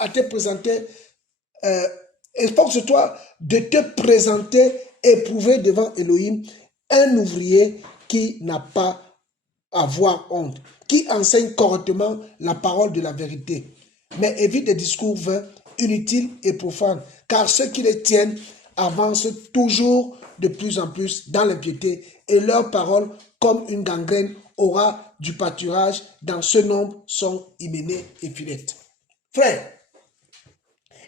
de te présenter éprouvé devant Elohim, un ouvrier qui n'a pas à avoir honte, qui enseigne correctement la parole de la vérité, mais évite des discours vains, inutiles et profanes, car ceux qui les tiennent avancent toujours de plus en plus dans l'impiété, et leurs paroles, comme une gangrène, aura du pâturage. Dans ce nombre sont Hyménée et Philette. Frère,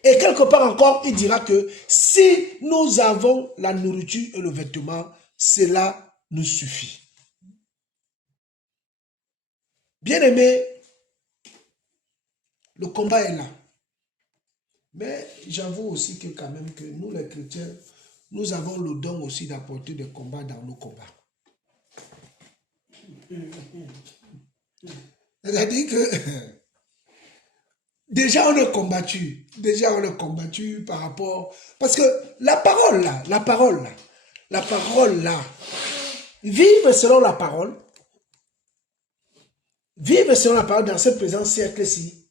et quelque part encore, il dira que si nous avons la nourriture et le vêtement, cela nous suffit. Bien-aimé, le combat est là. Mais j'avoue aussi que quand même que nous les chrétiens, nous avons le don aussi d'apporter des combats dans nos combats. C'est-à-dire que déjà on est combattu. Par rapport... Parce que la parole là, vivre selon la parole dans ce présent siècle-ci,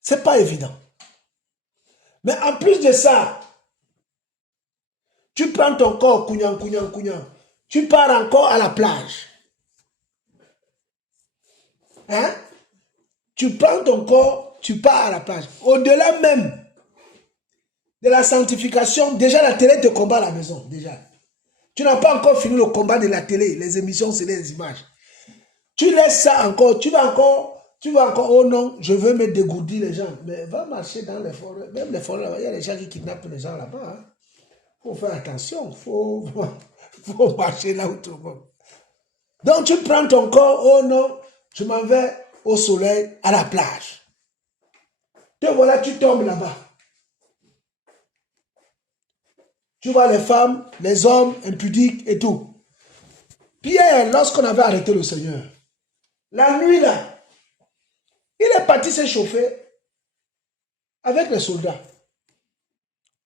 c'est pas évident. Mais en plus de ça, tu prends ton corps, tu pars encore à la plage. Hein? Tu prends ton corps, tu pars à la plage. Au-delà même de la sanctification, déjà la télé te combat à la maison, déjà. Tu n'as pas encore fini le combat de la télé, les émissions, c'est les images. Tu laisses ça encore, tu vas encore, oh non, je veux me dégourdir les gens. Mais va marcher dans les forêts, même les forêts, il y a des gens qui kidnappent les gens là-bas. Hein. Faut faire attention, faut marcher là où tout le monde. Donc tu prends ton corps, oh non, je m'en vais au soleil, à la plage. Te voilà, tu tombes là-bas. Tu vois les femmes, les hommes impudiques et tout. Pierre, lorsqu'on avait arrêté le Seigneur, la nuit là, il est parti s'échauffer avec les soldats.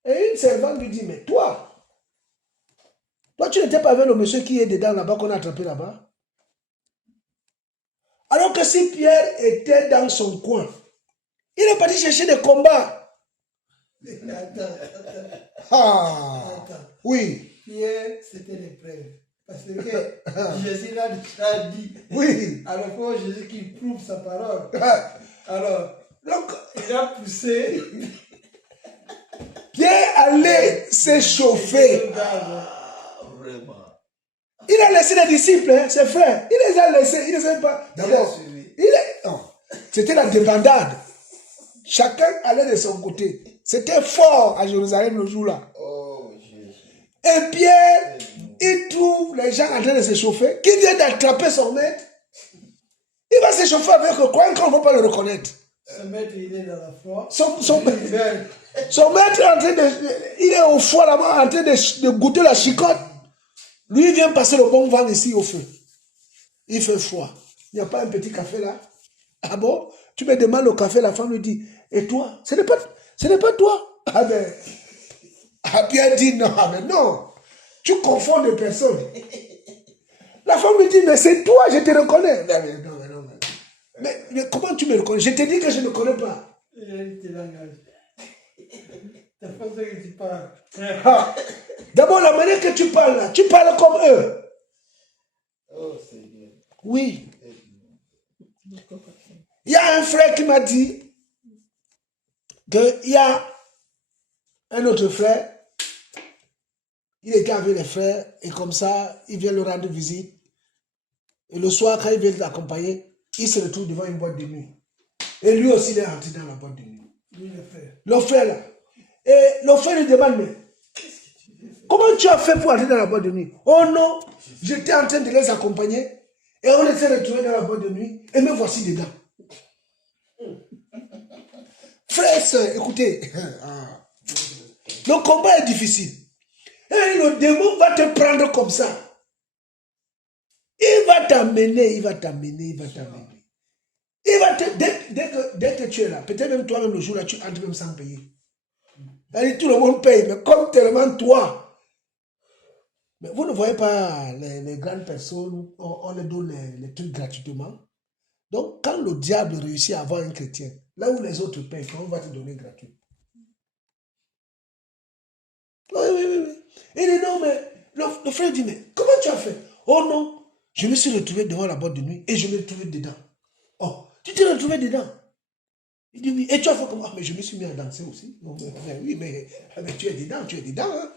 Et une servante lui dit, mais toi tu n'étais pas avec le monsieur qui est dedans là-bas, qu'on a attrapé là-bas? Alors que si Pierre était dans son coin, il est parti chercher des combats. Ah, oui. Pierre, c'était l'épreuve. Parce que Jésus l'a déjà dit. Oui. Alors, pour Jésus qui prouve sa parole. Alors, donc, il a poussé. Pierre allait s'échauffer. Vraiment. Il a laissé les disciples, hein, ses frères. Il les a laissés. Il ne savait pas. D'abord, c'était la débandade. Chacun allait de son côté. C'était fort à Jérusalem le jour-là. Oh, Jésus. Et Pierre, il trouve les gens en train de s'échauffer. Qui vient d'attraper son maître? Il va s'échauffer avec eux, croyant qu'on ne va pas le reconnaître. Son maître, il est dans la foi. Son maître est en train de... Il est au foie là-bas, en train de goûter la chicotte. Lui, il vient passer le bon vent ici au feu. Il fait froid. Il n'y a pas un petit café là? Ah bon? Tu me demandes le café, la femme lui dit, et toi? Ce n'est pas toi. Ah ben... Ah bien dit, non, mais non. Tu confonds des personnes. La femme lui dit, mais c'est toi, je te reconnais. Mais comment tu me reconnais? Je te dis que je ne connais pas. D'abord, la manière que tu parles là, tu parles comme eux. Oh, Seigneur. Oui. Il y a un frère qui m'a dit qu'il y a un autre frère. Il était avec les frères et comme ça, il vient leur rendre visite. Et le soir, quand il vient l'accompagner, il se retrouve devant une boîte de nuit. Et lui aussi, il est rentré dans la boîte de nuit. Lui, le frère. Le frère là. Et le frère lui demande, mais comment tu as fait pour entrer dans la boîte de nuit? Oh non, j'étais en train de les accompagner et on s'est retrouvés dans la boîte de nuit et me voici dedans. Frère, sœur, écoutez, le combat est difficile. Et le démon va te prendre comme ça. Il va t'amener, il va t'amener, il va t'amener. Il va te, dès que tu es là, peut-être même toi-même le jour-là, tu entres même sans payer. Tout le monde paye, mais comme tellement toi. Mais vous ne voyez pas les grandes personnes, on les donne les trucs gratuitement. Donc, quand le diable réussit à avoir un chrétien, là où les autres payent, on va te donner gratuit. Oui. Il dit non, mais le frère dit, mais comment tu as fait? Oh non, je me suis retrouvé devant la boîte de nuit et je me trouvais dedans. Oh, tu t'es retrouvé dedans? Il dit oui, et tu as fait comment? Ah, mais je me suis mis à danser aussi. Non, mais oui, mais tu es dedans, tu es dedans. Hein?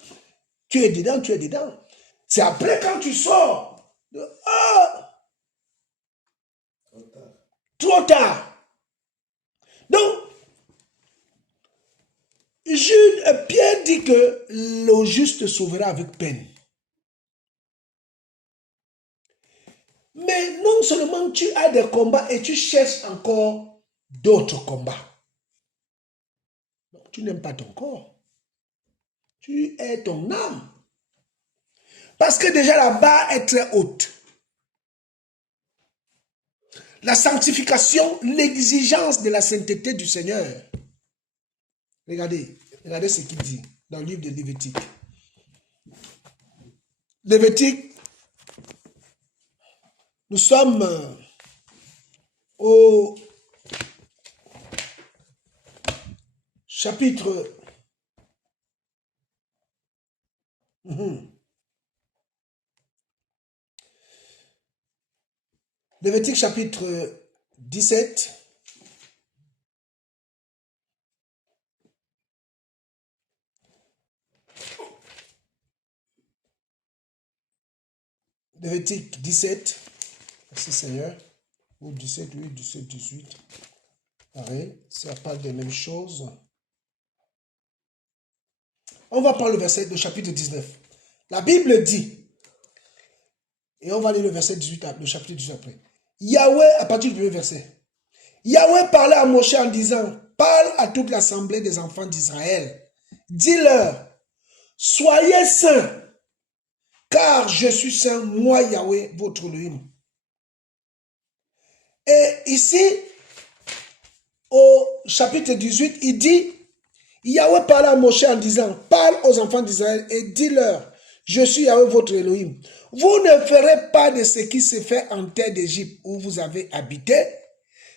Tu es dedans, tu es dedans. C'est après quand tu sors. Trop tard. Donc, Pierre dit que le juste sauvera avec peine. Mais non seulement tu as des combats et tu cherches encore d'autres combats. Donc, tu n'aimes pas ton corps. Tu es ton âme. Parce que déjà la barre est très haute. La sanctification, l'exigence de la sainteté du Seigneur. Regardez ce qu'il dit dans le livre de Lévitique. Lévitique, nous sommes au chapitre Lévitique chapitre 17. Lévitique 17. Merci Seigneur. Ou 17, oui, 17, 18. Pareil, ça parle des mêmes choses. On va prendre le chapitre 19. La Bible dit, et on va lire le verset 18, le chapitre 18 après. Yahweh, à partir du premier verset. Yahweh parlait à Moïse en disant, parle à toute l'assemblée des enfants d'Israël. Dis-leur, soyez saints, car je suis saint, moi Yahweh, votre Elohim. Et ici, au chapitre 18, il dit, Yahweh parlait à Moïse en disant, parle aux enfants d'Israël et dis-leur, je suis Yahweh votre Elohim. Vous ne ferez pas de ce qui se fait en terre d'Égypte où vous avez habité,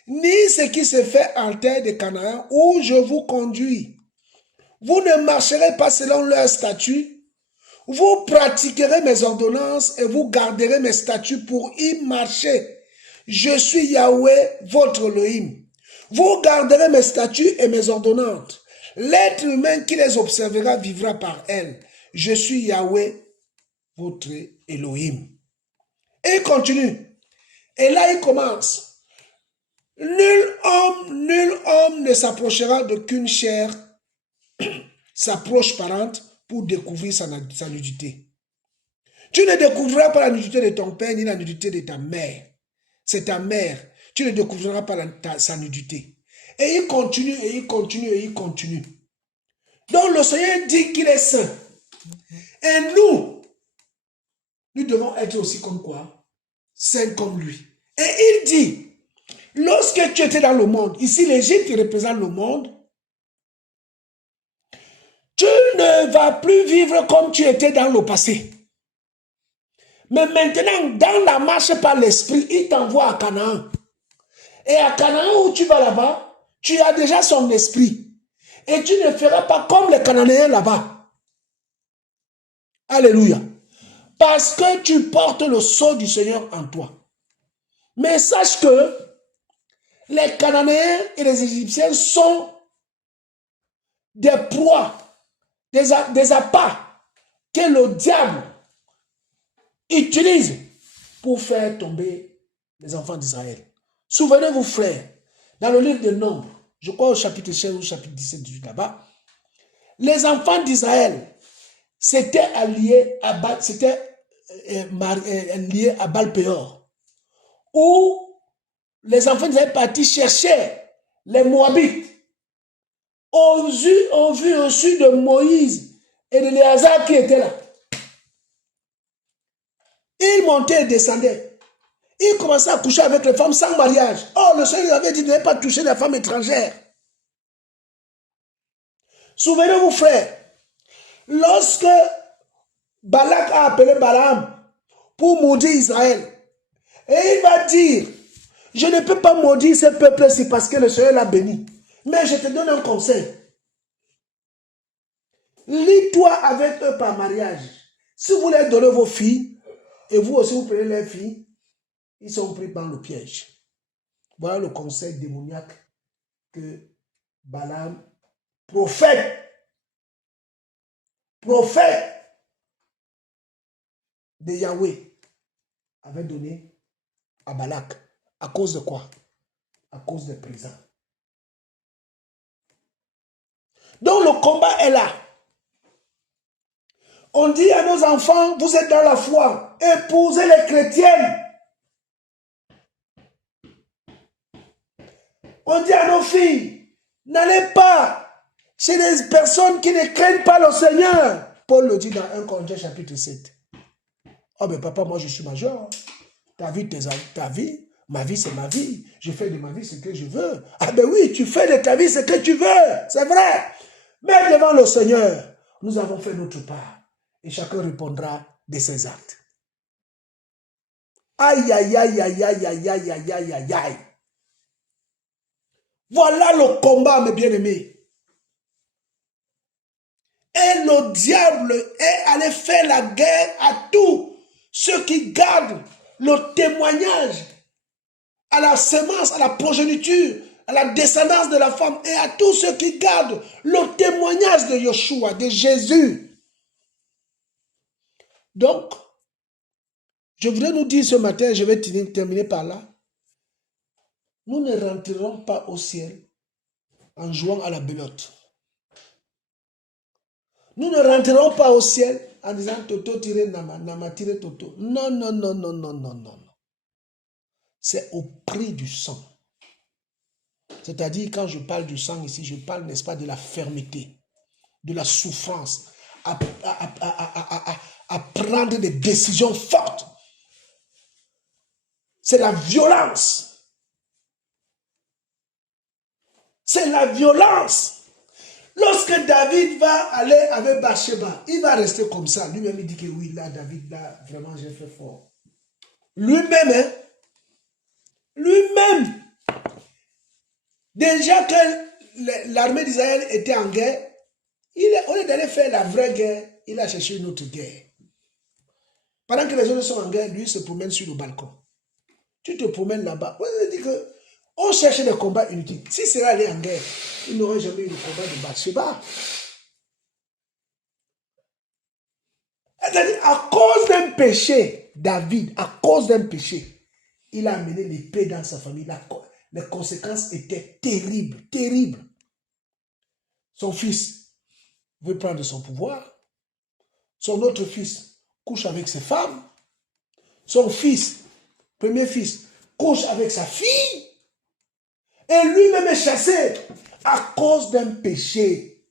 ni ce qui se fait en terre de Canaan où je vous conduis. Vous ne marcherez pas selon leurs statuts. Vous pratiquerez mes ordonnances et vous garderez mes statuts pour y marcher. Je suis Yahweh, votre Elohim. Vous garderez mes statuts et mes ordonnances. L'être humain qui les observera vivra par elles. Je suis Yahweh, votre Elohim. Et il continue. Et là, il commence. Nul homme ne s'approchera d'aucune chair, sa proche parente, pour découvrir sa nudité. Tu ne découvriras pas la nudité de ton père ni la nudité de ta mère. C'est ta mère. Tu ne découvriras pas sa nudité. Et il continue, et il continue, et il continue. Donc le Seigneur dit qu'il est saint. Et nous devons être aussi comme quoi? Saints comme lui. Et il dit, lorsque tu étais dans le monde, ici l'Égypte représente le monde, tu ne vas plus vivre comme tu étais dans le passé. Mais maintenant, dans la marche par l'esprit, il t'envoie à Canaan. Et à Canaan où tu vas là-bas, tu as déjà son esprit. Et tu ne feras pas comme les Cananéens là-bas. Alléluia. Parce que tu portes le sceau du Seigneur en toi. Mais sache que les Cananéens et les Égyptiens sont des proies, des appâts que le diable utilise pour faire tomber les enfants d'Israël. Souvenez-vous, frères, dans le livre de Nombres, je crois au chapitre 16 ou au chapitre 17, 18 là-bas, les enfants d'Israël s'étaient alliés à Baal-Péor, où les enfants d'Israël partis chercher les Moabites au vu au su de Moïse et de Éléazar qui étaient là. Ils montaient et descendaient. Ils commençaient à coucher avec les femmes sans mariage. Oh, le Seigneur avait dit de ne pas toucher les femmes étrangères. Souvenez-vous, frère, lorsque Balak a appelé Balaam pour maudire Israël, et il va dire, je ne peux pas maudire ce peuple-ci parce que le Seigneur l'a béni. Mais je te donne un conseil. Lie-toi avec eux par mariage. Si vous leur donnez vos filles, et vous aussi vous prenez leurs filles, ils sont pris dans le piège. Voilà le conseil démoniaque que Balaam, prophète de Yahweh, avait donné à Balak. À cause de quoi? À cause des présents. Donc le combat est là. On dit à nos enfants, vous êtes dans la foi, épousez les chrétiennes. On dit à nos filles, n'allez pas chez des personnes qui ne craignent pas le Seigneur. Paul le dit dans 1 Corinthiens chapitre 7. Oh mais papa, moi je suis majeur. Ta vie, ta vie, ma vie c'est ma vie. Je fais de ma vie ce que je veux. Ah ben oui, tu fais de ta vie ce que tu veux. C'est vrai. Mais devant le Seigneur, nous avons fait notre part. Et chacun répondra de ses actes. Aïe, aïe, aïe, aïe, aïe, aïe, aïe, aïe, aïe, aïe, aïe. Voilà le combat, mes bien-aimés. Et le diable est allé faire la guerre à tous ceux qui gardent le témoignage à la semence, à la progéniture, à la descendance de la femme et à tous ceux qui gardent le témoignage de Yeshua, de Jésus. Donc, je voudrais nous dire ce matin, je vais terminer par là, nous ne rentrerons pas au ciel en jouant à la belote. Nous ne rentrerons pas au ciel en disant Toto tiré Nama, Nama tiré Toto. Non, non, non, non, non, non, non. C'est au prix du sang. C'est-à-dire, quand je parle du sang ici, je parle, n'est-ce pas, de la fermeté, de la souffrance, à prendre des décisions fortes. C'est la violence. C'est la violence. Lorsque David va aller avec Bathsheba, il va rester comme ça. Lui-même, il dit que oui, là, David, là, vraiment, j'ai fait fort. Lui-même, hein, lui-même, déjà que l'armée d'Israël était en guerre, on est allé faire la vraie guerre il a cherché une autre guerre. Pendant que les autres sont en guerre, lui se promène sur le balcon. Tu te promènes là-bas. On dit que on cherche des combats inutiles. Si c'est allé en guerre, il n'aurait jamais eu de combat de Bathsheba. C'est-à-dire, à cause d'un péché, David, à cause d'un péché, il a amené l'épée dans sa famille. Les conséquences étaient terribles, terribles. Son fils veut prendre son pouvoir. Son autre fils couche avec ses femmes. Son fils, premier fils, couche avec sa fille. Et lui-même est chassé à cause d'un péché.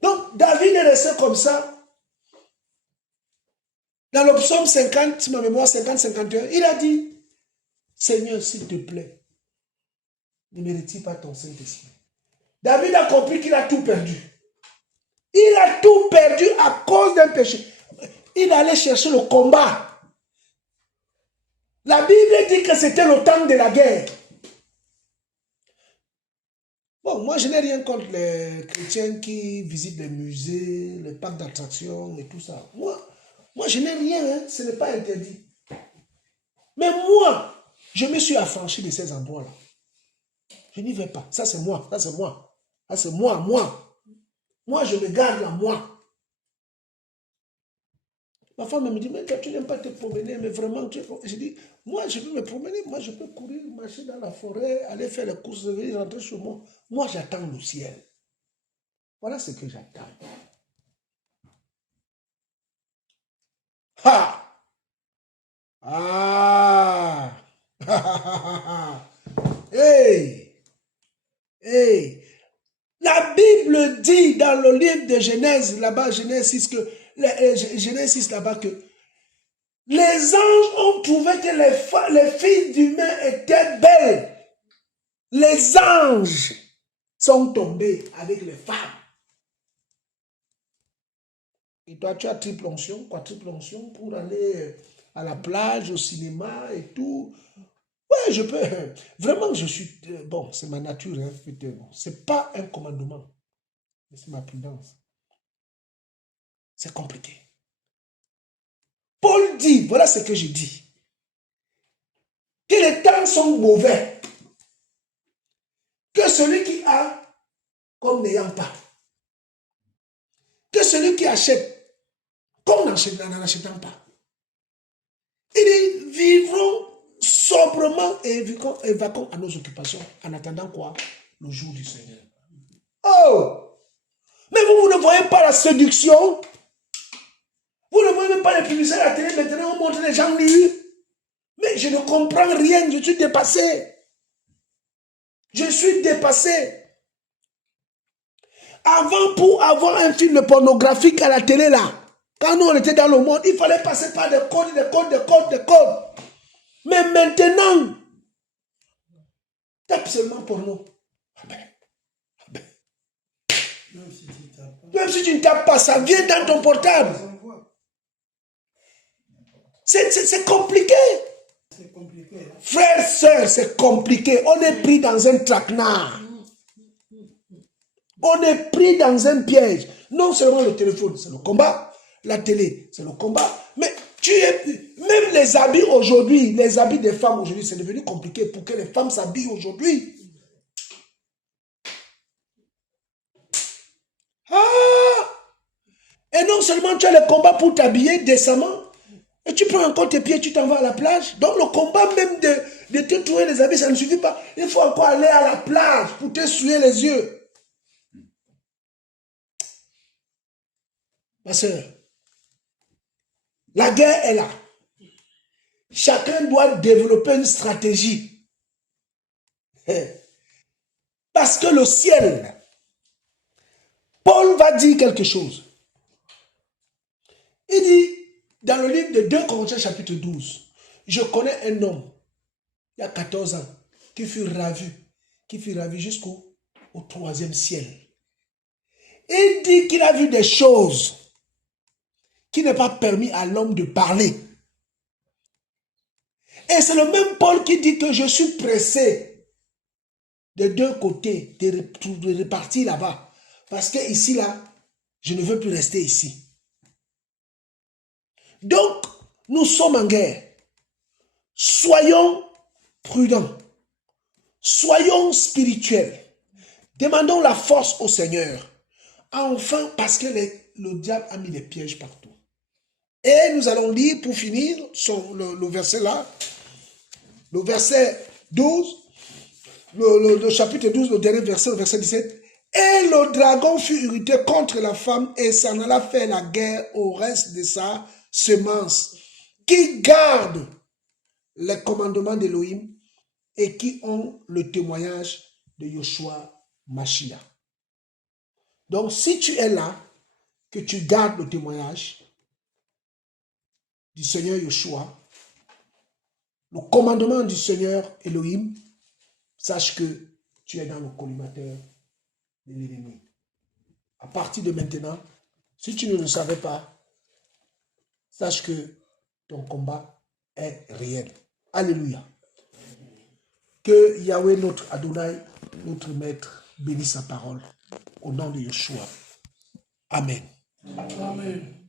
Donc, David est resté comme ça. Dans le psaume 50, si ma mémoire 50-51, il a dit, Seigneur, s'il te plaît, ne me retire pas ton Saint-Esprit. David a compris qu'il a tout perdu. Il a tout perdu à cause d'un péché. Il allait chercher le combat. La Bible dit que c'était le temps de la guerre. Bon, moi, je n'ai rien contre les chrétiens qui visitent les musées, les parcs d'attractions et tout ça. Moi, je n'ai rien, hein, ce n'est pas interdit. Mais moi, je me suis affranchi de ces endroits-là. Je n'y vais pas. Ça, c'est moi. Ça, c'est moi. Ça, c'est moi. Moi, je me garde là, moi. Ma femme me dit, mais toi, tu n'aimes pas te promener, mais vraiment, je dis, moi, je peux me promener, moi, je peux courir, marcher dans la forêt, aller faire les courses, venir rentrer chez moi. Moi, j'attends le ciel. Voilà ce que j'attends. Ha! Ah! Hey! Hey! La Bible dit dans le livre de Genèse, là-bas, Genèse 6, Genèse 6, là-bas, que les anges ont trouvé que les filles d'humains étaient belles. Les anges sont tombés avec les femmes. Et toi, tu as triple onction, quadruple onction pour aller à la plage, au cinéma et tout. Ouais, je peux. Vraiment, je suis... Bon, c'est ma nature. Hein, c'est pas un commandement. Mais c'est ma prudence. C'est compliqué. Paul dit, voilà ce que je dis, que les temps sont mauvais. Que celui qui a, comme n'ayant pas. Que celui qui achète, comme n'en achetant pas. Ils vivront sobrement et vaquons à nos occupations en attendant quoi? Le jour du Seigneur. Oh! Mais vous ne voyez pas la séduction? Vous ne voyez même pas les publicités à la télé, maintenant on montre les gens nus. Mais je ne comprends rien, je suis dépassé. Je suis dépassé. Avant, pour avoir un film pornographique à la télé là, quand nous on était dans le monde, il fallait passer par des codes. Mais maintenant, tape seulement porno. Même si tu ne tapes pas, ça vient dans ton portable. C'est compliqué. C'est compliqué. Hein? Frères, sœurs, c'est compliqué. On est pris dans un traquenard. On est pris dans un piège. Non seulement le téléphone, c'est le combat. La télé, c'est le combat. Mais même les habits aujourd'hui, les habits des femmes aujourd'hui, c'est devenu compliqué pour que les femmes s'habillent aujourd'hui. Et non seulement tu as le combat pour t'habiller décemment, et tu prends encore tes pieds, tu t'en vas à la plage. Donc le combat même de te trouver les habits, ça ne suffit pas. Il faut encore aller à la plage pour te souiller les yeux. Ma soeur, la guerre est là. Chacun doit développer une stratégie. Parce que le ciel, Paul va dire quelque chose. Il dit, dans le livre de 2 Corinthiens chapitre 12, je connais un homme, il y a 14 ans, qui fut ravi jusqu'au 3e ciel. Il dit qu'il a vu des choses qui n'est pas permis à l'homme de parler. Et c'est le même Paul qui dit que je suis pressé des deux côtés, de repartir là-bas. Parce que ici, là, je ne veux plus rester ici. Donc, nous sommes en guerre. Soyons prudents. Soyons spirituels. Demandons la force au Seigneur. Enfin, parce que le diable a mis des pièges partout. Et nous allons lire, pour finir, le verset là, le verset 12, le chapitre 12, le dernier verset, le verset 17. Et le dragon fut irrité contre la femme et s'en alla faire la guerre au reste de sa semence, qui garde les commandements d'Élohim et qui ont le témoignage de Yoshua Mashiach. Donc, si tu es là, que tu gardes le témoignage du Seigneur Yoshua, le commandement du Seigneur Elohim, sache que tu es dans le collimateur de l'ennemi. À partir de maintenant, si tu ne le savais pas, sache que ton combat est réel. Alléluia. Que Yahweh, notre Adonai, notre Maître, bénisse sa parole. Au nom de Yeshua. Amen. Amen.